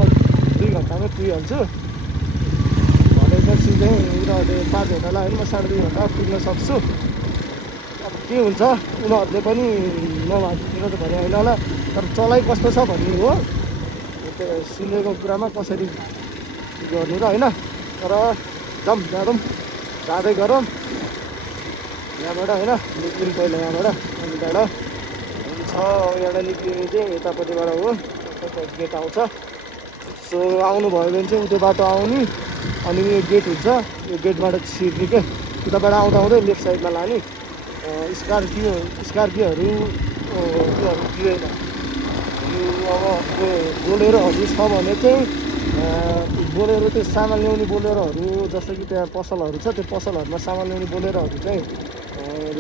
2 घन्टामै पुगिहाल्छु भनेपछि चाहिँ उनीहरूले 5 घन्टा लाग्यो भने म 2.5 घन्टा पुग्न सक्छु। अब के हुन्छ, उनीहरूले पनि नभागिदिनु त भने होइन होला, तर चलाइ कस्तो छ भन्ने हो त्यो सुनेको कुरामा कसरी गर्नु र होइन। तर जाँदौँ, जाँदै गरौँ यहाँबाट होइन, निक्लिनु पहिला यहाँबाट, अनि त्यहाँबाट हुन्छ यहाँबाट निक्लिनु चाहिँ यतापट्टिबाट हो, गेट आउँछ। सो आउनुभयो भने चाहिँ त्यो बाटो आउने, अनि यो गेट हुन्छ, यो गेटबाट छिर्ने के, उताबाट आउँदा आउँदै लेफ्ट साइडमा लाने। स्कर्पियोहरू दिँदैन। यो अब त्यो बोलेरोहरू छ भने चाहिँ बोलेरो, त्यो सामान ल्याउने बोलेरोहरू, जस्तो कि त्यहाँ पसलहरू छ, त्यो पसलहरूमा सामान ल्याउने बोलेरोहरू चाहिँ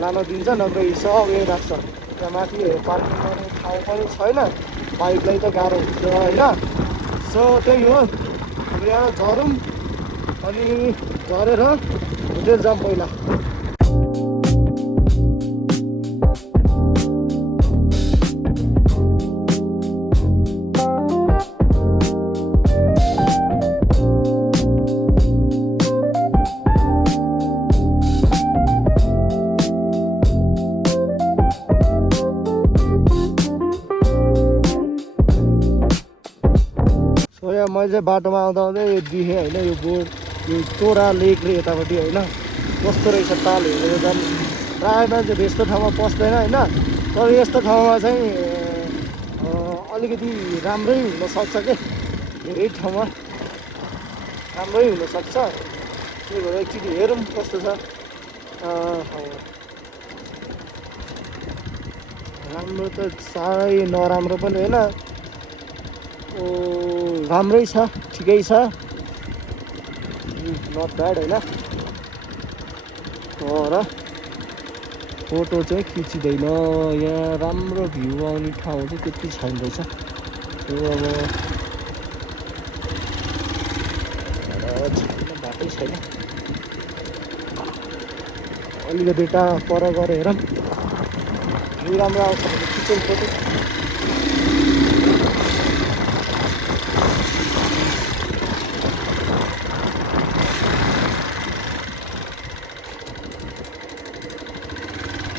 लान दिन्छ, नत्र सब यही राख्छ। त्यहाँ माथि पार्किङ गर्ने ठाउँ पनि छैन, बाइकलाई त गाह्रो हुन्छ होइन। सो त्यही हो, अब यहाँ झरौँ, अनि झरेर होटेल जाऊँ पहिला। मैले चाहिँ बाटोमा आउँदा आउँदै यो देखेँ होइन, यो बोर्ड, यो चोरा लेक रे यतापट्टि होइन, कस्तो रहेछ ताल हेरेर झन्। प्रायः मान्छे यस्तो ठाउँमा पस्दैन होइन, तर यस्तो ठाउँमा चाहिँ अलिकति राम्रै हुनसक्छ के, धेरै ठाउँमा राम्रै हुनसक्छ। त्यही भएर एकचोटि हेरौँ कस्तो छ। राम्रो त साह्रै नराम्रो पनि होइन, राम्रै छ, ठिकै छ, नट ब्याड होइन। तर फोटो चाहिँ खिचिँदैन, यहाँ राम्रो भ्यू आउने ठाउँ चाहिँ त्यति छैन रहेछ। त्यो अब बाटै छैन, अलिकति पर गएर हेरौँ, भ्यू राम्रो आउँछ भने खिचौँ फोटो।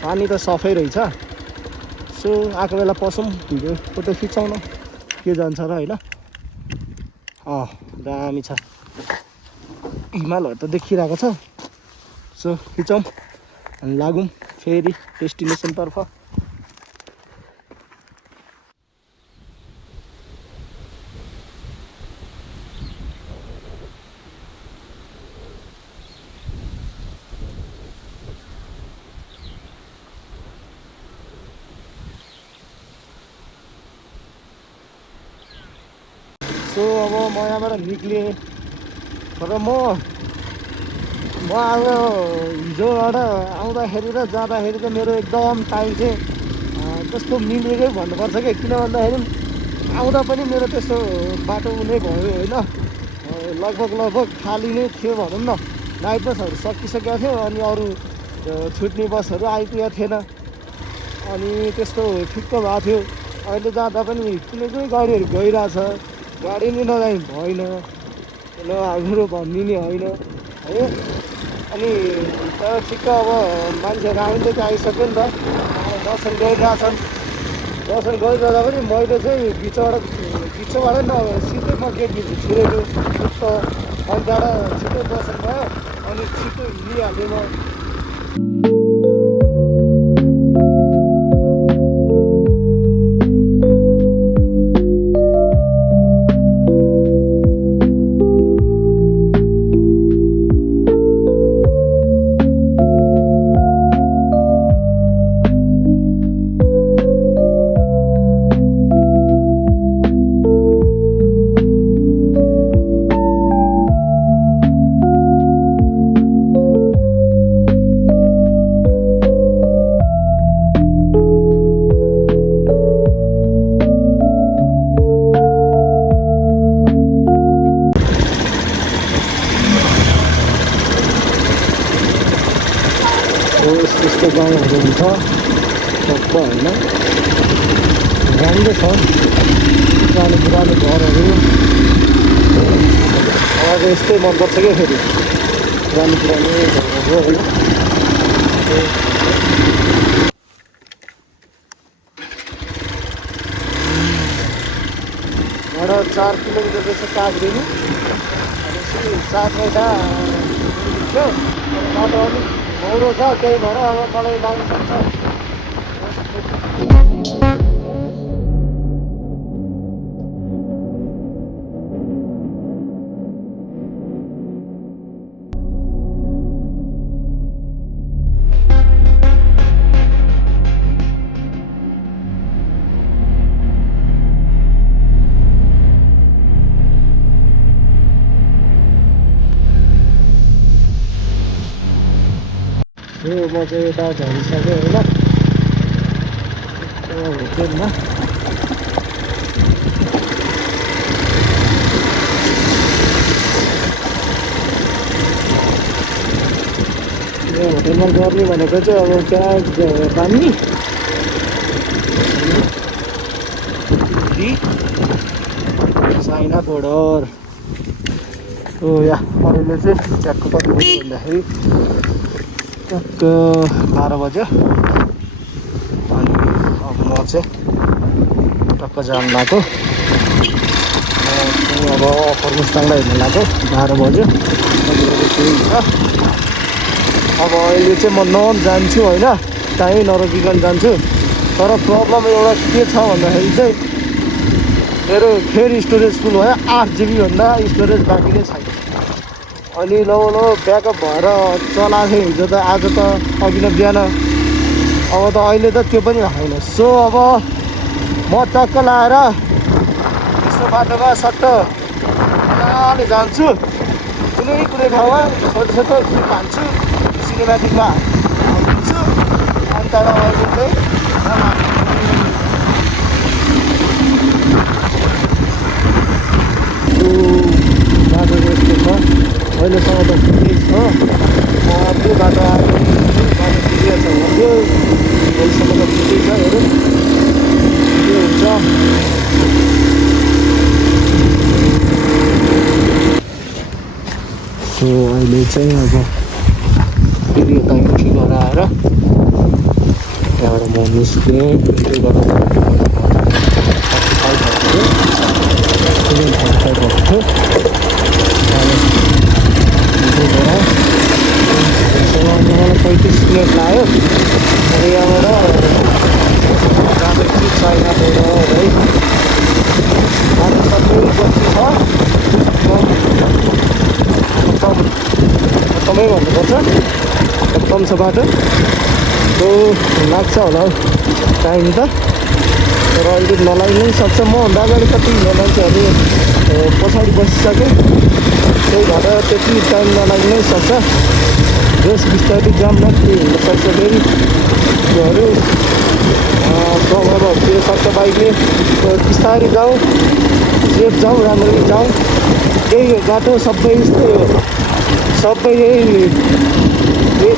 पानी त सफै रहेछ। सो आएको बेला पसौँ, भिडियो फोटो खिचाउन के जान्छ र होइन। दामी छ, हिमालहरू त देखिरहेको छ। सो खिचौँ अनि लागौँ फेरि डेस्टिनेसनतर्फ। सो अब म यहाँबाट निक्लेँ, तर म अब हिजोबाट आउँदाखेरि र जाँदाखेरि त मेरो एकदम टाइम चाहिँ त्यस्तो मिलेकै भन्नुपर्छ कि, किन भन्दाखेरि आउँदा पनि मेरो त्यस्तो बाटो नै भयो होइन, लगभग खाली नै थियो भनौँ न। नाइट बसहरू सकिसकेको थियो, अनि अरू छुट्ने बसहरू आइपुगेको थिएन, अनि त्यस्तो ठिक्क भएको थियो। अहिले जाँदा पनि कुनै गाडीहरू गइरहेछ, गाडी नै नजाने भएन, हाम्रो भनिदिने होइन है। अनि ठिक्क अब मान्छेहरू आइले चाहिँ आइसक्यो नि त, दर्शन गरिरहेछन्। दर्शन गरिरहँदा पनि मैले चाहिँ बिचबाट पिछोबाट न सिधै म गेट दिन्छु छिरेको छिटो अनि त्यहाँबाट छिटो दर्शन भयो अनि छिटो हिँडिहालेँ म यस्तो गाउँहरू हुन्छ टक्क होइन राम्रो छ पुरानो पुरानो घरहरू अब यस्तै मनपर्छ क्या फेरि पुरानो पुरानो घरहरू होइन यहाँबाट 4 किलोमिटर रहेछ कागदेनी भनेपछि 4 घन्टा थियो बाटो अलिक मौरो छ त्यही भएर अब मलाई लाग्न सक्छ यो म चाहिँ यता झरिसकेँ होइन होटेलमा यो होटेलमा गर्ने भनेको चाहिँ अब त्यहाँ पानी चाइना बोर्डर हो या अहिले चाहिँ ट्याक्क कति भन्दाखेरि टक्क 12 बज्यो अनि अब म चाहिँ टक्क जान लाग्यो अब फर्मुस्ताङलाई हेर्न लाग्यो 12 बज्यो त्यही छ अब अहिले चाहिँ म जान्छु होइन काहीँ नरोकिकन जान्छु तर प्रब्लम एउटा के छ भन्दाखेरि चाहिँ मेरो फेरि स्टोरेज फुल भयो 8 GB भन्दा स्टोरेज बाँकी नै छैन अनि लो ब्याकअप भएर चलाएको थिएँ हिजो त आज त अघि नै बिहान अब त अहिले त त्यो पनि होइन सो अब म टक्क लाएर यस्तो बाटोमा सट्ट मजाले जान्छु कुनै ठाउँमा छोटो क्लिप हाल्छु सिनेमेटिकमा हालिदिन्छु अनि त्यहाँबाट अहिले चाहिँ बाटो यस्तो छ अहिलेसम्म त ठिकै छ त्यो बाटो आयो बाटो क्लियर छ भन्थ्यो अहिलेसम्म त ठिकै छ हेरौँ के हुन्छ सो अहिले चाहिँ अब फेरि यता इन्ट्री गरेर आएर त्यहाँबाट म निस्केँ इन्ट्री गरेर 35 मिनट लाग्यो अनि यहाँबाट जाँदैछु चाइना बोर्डर है बाटो सबै बस्ती छ एकदमै भन्नुपर्छ एकदम छ बाटो त्यो लाग्छ होला हौ टाइम त तर अहिले नलाग्नु पनि सक्छ मभन्दा अगाडि कति मान्छेहरू पछाडि बसिसक्यो त्यही भएर त्यति टाइम नलाग्नै सक्छ जस बिस्तारै जाम के हुनसक्छ फेरि त्योहरू प्रब्लमहरू त्यो सक्छ बाइकले बिस्तारै जाउँ सेफ जाउँ राम्ररी जाउँ त्यही बाटो सबै यस्तै हो सबै यही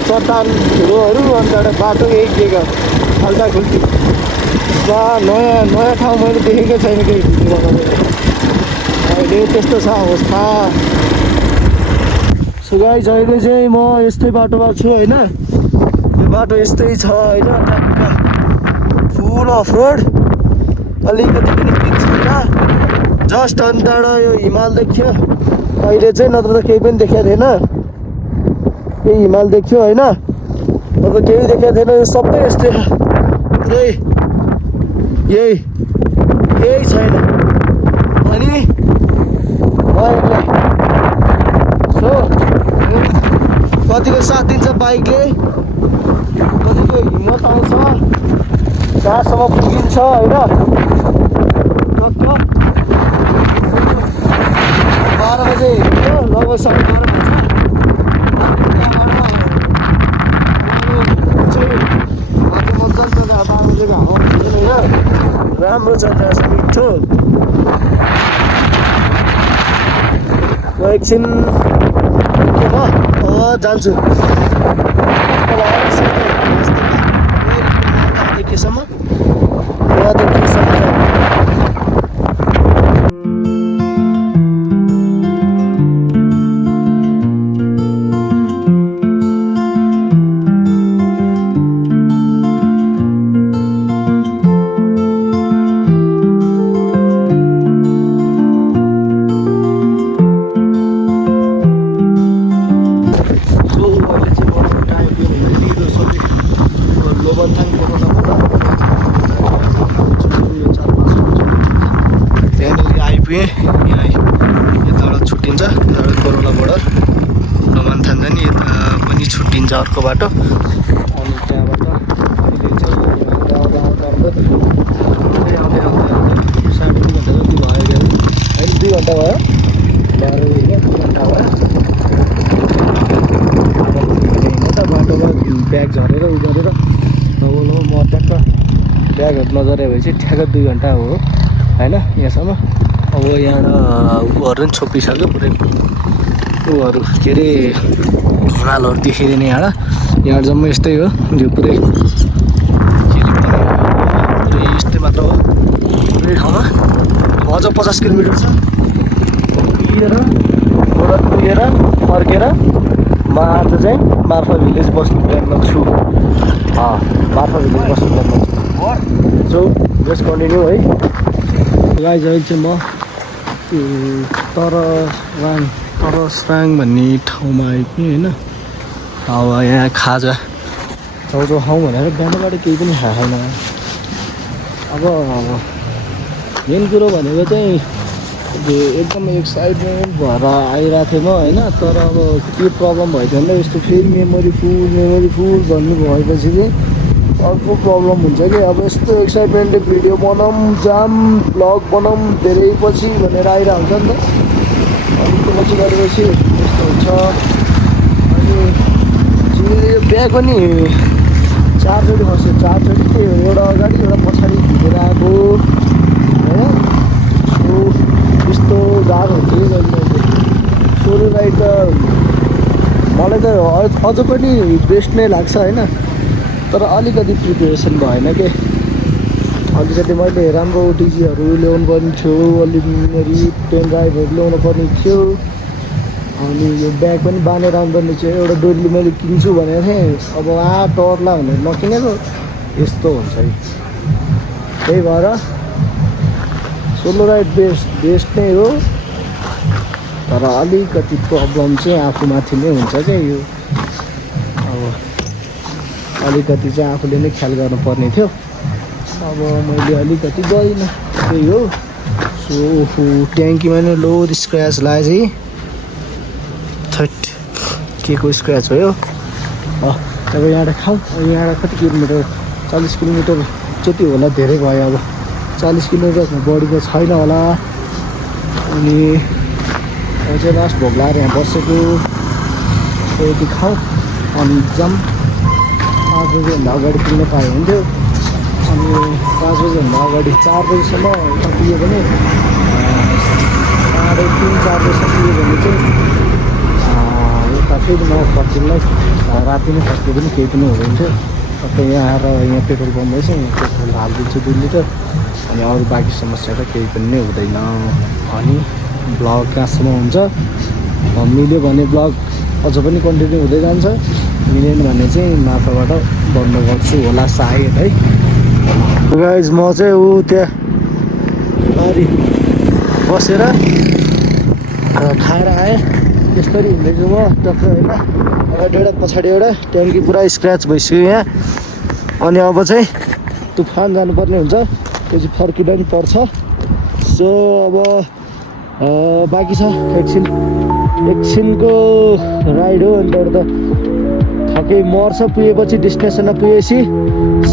चट्टानहरू अन्त एउटा बाटो यही के खाल्टा खुल्टी नयाँ ठाउँ मैले देखेकै छैन केही अहिले त्यस्तो छ अवस्था सो गाइस अहिले चाहिँ म यस्तै बाटोमा छु होइन यो बाटो यस्तै छ होइन ट्याक्क फुल अफ रोड अलिकति पनि पिच छैन जस्ट अनि त्यहाँबाट यो हिमाल देखियो अहिले चाहिँ, नत्र त केही पनि देखेको थिएन। यही हिमाल देखियो होइन, नत्र केही देखेको थिएन। यो सबै यस्तै पुरै यही केही छैन। अनि यसलाई सो कतिको साथ दिन्छ बाइकले, कतिको हिम्मत आउँछ, कहाँसम्म पुगिन्छ होइन। 12 बजे हिँड्यो, लगभग 12:30 बज्छ। राम्रो छ त्यहाँ मिठो। म एकछिन जान्छु देखिसम्म अर्को बाटो। अनि त्यहाँबाट अहिले चाहिँ आउँदै साढे 2 घन्टा जति भयो क्या, होइन 2 घन्टा भयो, 12 घन्टा भयो। बाटोमा ब्याग झरेर उ गरेर लगभग म ट्याक्क ब्यागहरू नझरेपछि ठ्याक्क 2 घन्टा हो होइन यहाँसम्म। अब यहाँबाट ऊहरू पनि छोपिसक्यो पुरै, ऊहरू के अरे हिमालहरू देखिँदैन यहाँ जम्मै यस्तै हो। यो पुरै यस्तै मात्र हो पुरै ठाउँमा। अझ 50 किलोमिटर छ पुगेर फर्केर म आज चाहिँ मार्फा भिलेज बस्ने प्लानमा छु। मार्फा भिलेज बस्ने प्लानमा छु। सो जस्ट कन्टिन्यू है गाइज। अहिले चाहिँ म तरस्राङ भन्ने ठाउँमा आइपुगेँ होइन। अब यहाँ खाजा छेउछाउ खाउँ भनेर बिहानबाट केही पनि खाएको छैन। अब मेन कुरो भनेको चाहिँ एकदम एक्साइटमेन्ट भएर आइरहेको थिएँ म होइन। तर अब के प्रब्लम भयो भने यस्तो फेरि मेमोरी फुल भन्नु भएपछि चाहिँ अर्को प्रब्लम हुन्छ कि। अब यस्तो एक्साइटमेन्टले भिडियो बनाऊँ, जाम ब्लग बनाऊँ धेरै पछि भनेर आइरहेको हुन्छ नि त। अनि त्यो पछि गरेपछि यस्तो हुन्छ। अनि यो ब्याग पनि 4 चोटि खस्यो, 4 चोटि के एउटा अगाडि एउटा पछाडि घुमेर आएको होइन। यस्तो गाह्रो हुन्छ कि कहिले सोलो राइड त मलाई त अझ पनि बेस्ट नै लाग्छ होइन। तर अलिकति प्रिपेरेसन भएन के, अलिकति मैले राम्रो ओटिजीहरू ल्याउनु पर्ने थियो, अलिकति पेन ड्राइभहरू ल्याउनु पर्ने थियो। अनि यो ब्याग पनि बाँधेर आउनुपर्ने थियो। एउटा डोरी मैले किन्छु भनेको थिएँ, अब टर्ला भनेर नकिनेको यस्तो हुन्छ कि। त्यही भएर सोलो राइड बेस्ट नै हो। तर अलिकति प्रब्लम चाहिँ आफूमाथि नै हुन्छ क्या यो। अब अलिकति चाहिँ आफूले नै ख्याल गर्नुपर्ने थियो। अब मैले अलिकति गरिनँ, त्यही हो। सो ट्याङ्कीमा नै लोड स्क्रैच लाग्यो चाहिँ के को स्क्रैच हो यो। अब यहाँबाट खाऊ। यहाँबाट कति किलोमिटर, 40 किलोमिटर जति होला, धेरै भयो। अब 40 किलोमिटर बढी त छैन होला। अनि चाहिँ लास्ट भोग लाएर यहाँ बसेको यति खाऊ। अनि जाम 5 बजीभन्दा अगाडि पुग्न पायो हुन्थ्यो। अनि 5 बजीभन्दा अगाडि 4 बजीसम्म पुग्यो भने 3-4 बजीसम्म पुग्यो भने चाहिँ यता फेरि म फर्किँदै राति नै फर्कियो पनि केही पनि हुँदैन थियो। सबै यहाँ आएर यहाँ पेट्रोल पम्प रहेछ, यहाँ पेट्रोल हालिदिन्छु 2 लिटर। अनि अरू बाँकी समस्या त केही पनि नै हुँदैन। अनि ब्लग कहाँसम्म हुन्छ, मिल्यो भने ब्लग अझ पनि कन्टिन्यू हुँदै जान्छ, मिलेन भने चाहिँ माथाबाट बन्द गर्छु होला सायद है। गाइज म चाहिँ त्यहाँ बसेर खाएर आएँ। यसरी हिँड्दैछु म टक्क होइन। अगाडि एउटा पछाडि एउटा ट्याङ्की पुरा स्क्र्याच भइसक्यो यहाँ। अनि अब चाहिँ तुफान जानुपर्ने हुन्छ, त्यो चाहिँ फर्किँदा पनि पर्छ। सो अब बाँकी छ एकछिनको राइड हो। अनि त्यहाँबाट त थकै मर्छ पुगेपछि, डेस्टिनेसनमा पुगेपछि।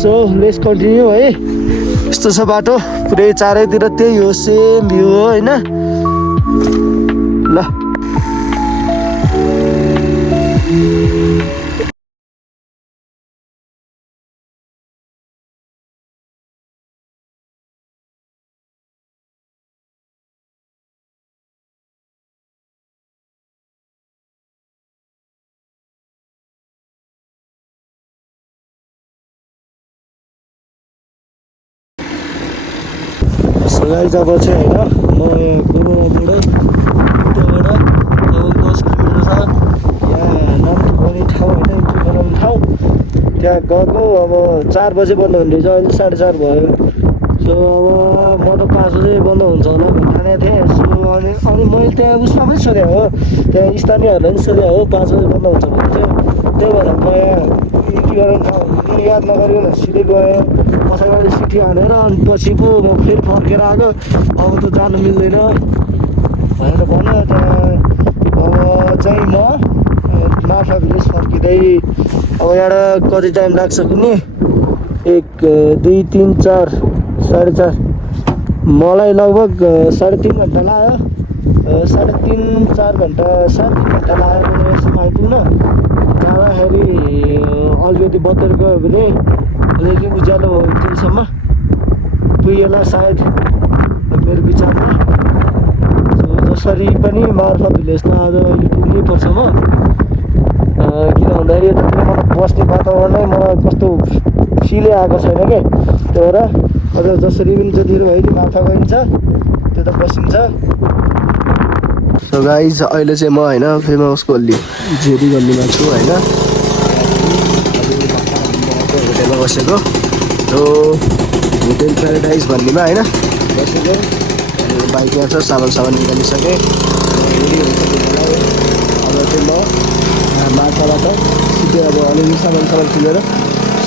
सो लेट्स कन्टिन्यू है। यस्तो छ बाटो, पुरै चारैतिर त्यही हो, सेम भ्यू हो होइन। ल सगाइ जब चाहिँ होइन म गोरुबाट त्यहाँबाट अब 10 किलोमिटर छ यहाँ नम्नुपर्ने ठाउँ होइन, इन्ट्री गराउने ठाउँ। त्यहाँ गएको अब 4 बजे बन्द हुने रहेछ, अहिले 4:30 भयो। सो अब म त 5 बजे बन्द हुन्छ होला भनेर थिएँ। सो अनि मैले त्यहाँ उसमा पनि सोधेँ हो, त्यहाँ स्थानीयहरूलाई पनि सोधेँ हो 5 बजे बन्द हुन्छ भन्थ्यो। त्यही भएर म यहाँ इन्ट्री गराउने ठाउँ याद नगरिकन सिधै गएँ। पछाडिबाट सिटी हानेर अनि पछि पो म फेरि फर्केर आएको। अब त जानु मिल्दैन भनेर भन्यो। त्यहाँ अब चाहिँ म मार्फा भिलेज फर्किँदै अब यहाँबाट कति टाइम लाग्छ कुन्नि, 1 2 3 4 4:30 मलाई लगभग 3.5 घन्टा लाग्यो। 3.5 4 घन्टा 3.5 घन्टा लाग्यो मैले यसमा आइपुग्न। जाँदाखेरि अलिकति बत्तर गयो भने लेकिन उज्यालो भयो तिनसम्म पुगेला सायद मेरो विचारमा। जसरी पनि मार्फा भिलेज त आज अहिले पुग्नै पर्छ म। किन भन्दाखेरि यतातिर मलाई बस्ने वातावरणै मलाई कस्तो फिलै आएको छैन कि। त्यही भएर अझ जसरी पनि जतिखेर है मार्फा गइन्छ त्यता बसिन्छ। सो गाइज अहिले चाहिँ म होइन फेमस गल्ली जेरी गल्लीमा छु होइन। होटेलमा बसेको त्यो होटेल प्याराडाइज भन्नेमा होइन बसेको। अनि बाइक यहाँ छ, सामान निकालिसकेँ। अब चाहिँ म माछाबाट सिधै अब अलिअलि सामान किनेर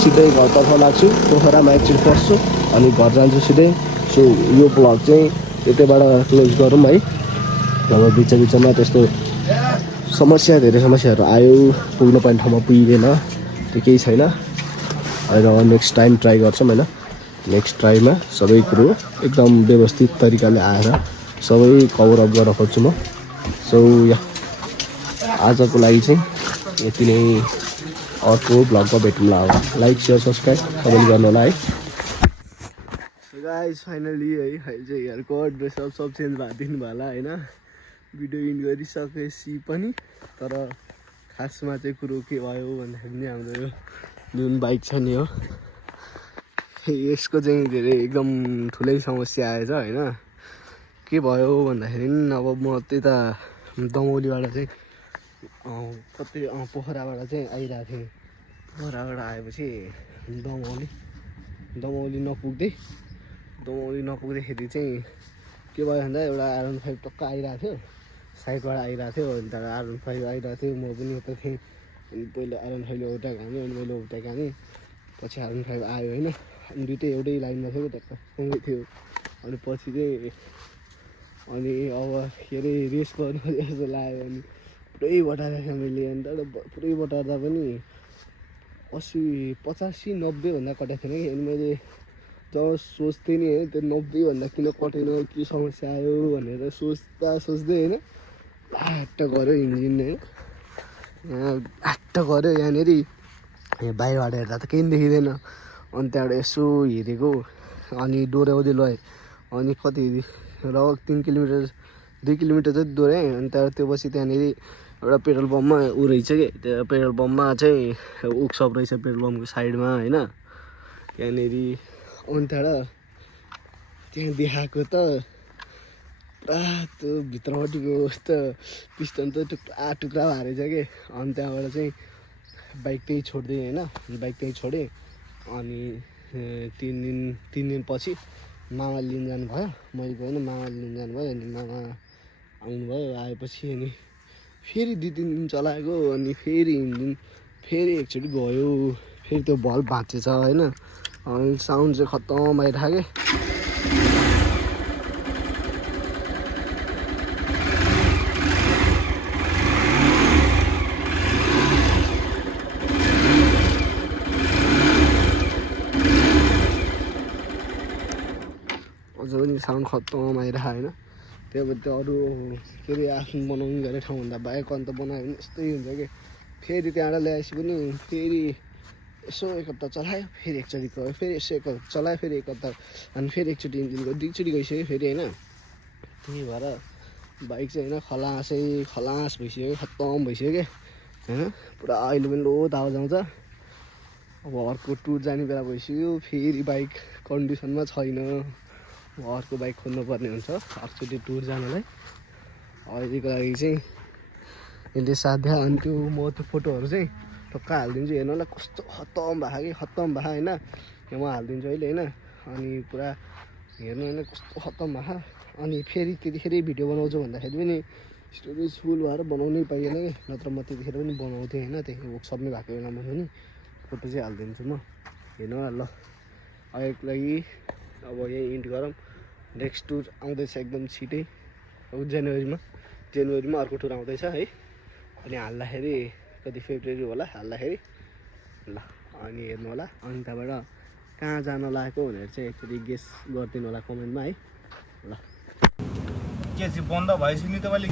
सिधै घरतर्फ लाग्छु। पोखरामा एकछिन पस्छु अनि घर जान्छु सिधै। सो यो ब्लग चाहिँ यतैबाट क्लोज गरौँ है। अब बिचमा त्यस्तो धेरै समस्याहरू आयो, पुग्नु पर्ने ठाउँमा पुगिँदैन, त्यो केही छैन। अहिले अब नेक्स्ट टाइम ट्राई गर्छौँ होइन। नेक्स्ट ट्राईमा सबै कुरो एकदम व्यवस्थित तरिकाले आएर सबै कभर अप गर्न खोज्छु म। सो आजको लागि चाहिँ यति नै, अर्को भ्लगमा भेटौँला। अब लाइक सेयर सब्सक्राइब सबैले गर्नु होला है। गाइस फाइनली है अहिले चाहिँ यहाँको एड्रेस सब चेन्ज भइदिनु भयो होला होइन। भिडियो इन्ड गरिसकेपछि पनि तर खासमा चाहिँ कुरो के भयो भन्दाखेरि चाहिँ हाम्रो यो जुन बाइक छ नि हो, यसको चाहिँ धेरै एकदम ठुलै समस्या आएछ होइन। के भयो भन्दाखेरि अब म त्यता दमौलीबाट चाहिँ कतै पोखराबाट चाहिँ आइरहेको थिएँ। पोखराबाट आएपछि दमौली नपुग्दाखेरि चाहिँ के भयो भन्दा एउटा R15 टक्क आइरहेको थियो, साइडबाट आइरहेको थियो। अनि तर R15 आइरहेको थियो, म पनि यता थिएँ। अनि पहिला R15 उठाएको हामी, अनि मैले उठाएको हामी, पछि R15 आयो होइन। अनि दुइटै एउटै लाइनमा थियो, टक्क सँगै थियो। अनि पछि चाहिँ अनि अब के अरे रेस गर्नु जस्तो लाग्यो। अनि पुरै बटाएको थिएँ मैले। अनि तर पुरै बटार्दा पनि 80 85 90 भन्दा कटाएको थिएन कि। अनि मैले जब सोच्थेँ नि है त्यो 90 भन्दा किन कटेन, के समस्या आयो भनेर सोच्दै होइन आट्ट गऱ्यो इन्जिन होइन। आट्ट गऱ्यो यहाँनिर। बाहिरबाट हेर्दा त केही पनि देखिँदैन। अनि त्यहाँबाट यसो हेरेको अनि डोर्याउँदै लगाएँ। अनि कति लगभग 3 किलोमिटर 2 किलोमिटर चाहिँ डोर्याएँ। अनि त्यहाँबाट त्यो पछि त्यहाँनिर एउटा पेट्रोल पम्पमा रहेछ कि, त्यो पेट्रोल पम्पमा चाहिँ वर्कसप रहेछ पेट्रोल पम्पको साइडमा होइन त्यहाँनिर। अनि त्यहाँबाट त्यहाँ देखाएको त पुरा त्यो भित्रपट्टिको त पिस्टन त टुक्रा भएर रहेछ कि। अनि त्यहाँबाट चाहिँ बाइक त्यही छोडिदिएँ होइन, बाइक त्यही छोडेँ। अनि 3 दिन पछि मामा लिन जानुभयो, मैले गएन, मामा लिन जानुभयो। अनि मामा आउनुभयो, आएपछि अनि फेरि 2-3 दिन चलाएको, अनि फेरि इन्जिन फेरि एकचोटि गयो, फेरि त्यो बल्ब भाँचेछ होइन। अनि साउन्ड चाहिँ खत्तम आइरहेको अझ पनि साउन्ड खत्तम आइरहेको होइन। त्यही भएर त्यो अरू के अरे आफ्नो बनाउनु गर्ने ठाउँभन्दा बाहेक अन्त बनायो भने यस्तै हुन्छ कि फेरि त्यहाँबाट ल्याएपछि पनि फेरि यसो एक हप्ता चलायो, फेरि एकचोटि गयो, फेरि यसो एक हप्ता चलायो, फेरि एक हप्ता, अनि फेरि एकचोटि इन्जिन गयो, 2चोटि गइसक्यो फेरि होइन। त्यही भएर बाइक चाहिँ होइन खलास भइसक्यो, खत्तम भइसक्यो क्या होइन। पुरा अहिले पनि लो आवाज आउँछ। अब अर्को टुर जाने बेला भइसक्यो, फेरि बाइक कन्डिसनमा छैन, अर्को बाइक खोज्नुपर्ने हुन्छ अर्कोचोटि टुर जानलाई। अहिलेको लागि चाहिँ यसले साध्या। अनि त्यो म त्यो फोटोहरू चाहिँ टक्क हालिदिन्छु, हेर्नु होला कस्तो खत्तम भएको कि खत्तम भएको होइन। म हालिदिन्छु अहिले होइन। अनि पुरा हेर्नु होइन कस्तो खत्तम भएको। अनि फेरि त्यतिखेर भिडियो बनाउँछु भन्दाखेरि पनि स्टोरेज फुल भएर बनाउनै पाइएन कि, नत्र म त्यतिखेर पनि बनाउँथेँ होइन। त्यही वर्कसपमै भएको बेलामा पनि फोटो चाहिँ हालिदिन्छु म, हेर्नु होला ल। अहिलेको लागि अब यही इन्ड गरौँ। नेक्स्ट टुर आउँदैछ एकदम छिटै, अब जनवरीमा अर्को टुर आउँदैछ है। अनि हाल्दाखेरि कति फेब्रुअरी होला हाल्दाखेरि ल। अनि हेर्नु होला, अनि त्यहाँबाट कहाँ जान लागेको भनेर चाहिँ एकचोटि गेस गरिदिनु होला कमेन्टमा है ल। के चाहिँ बन्द भएपछि नि तपाईँले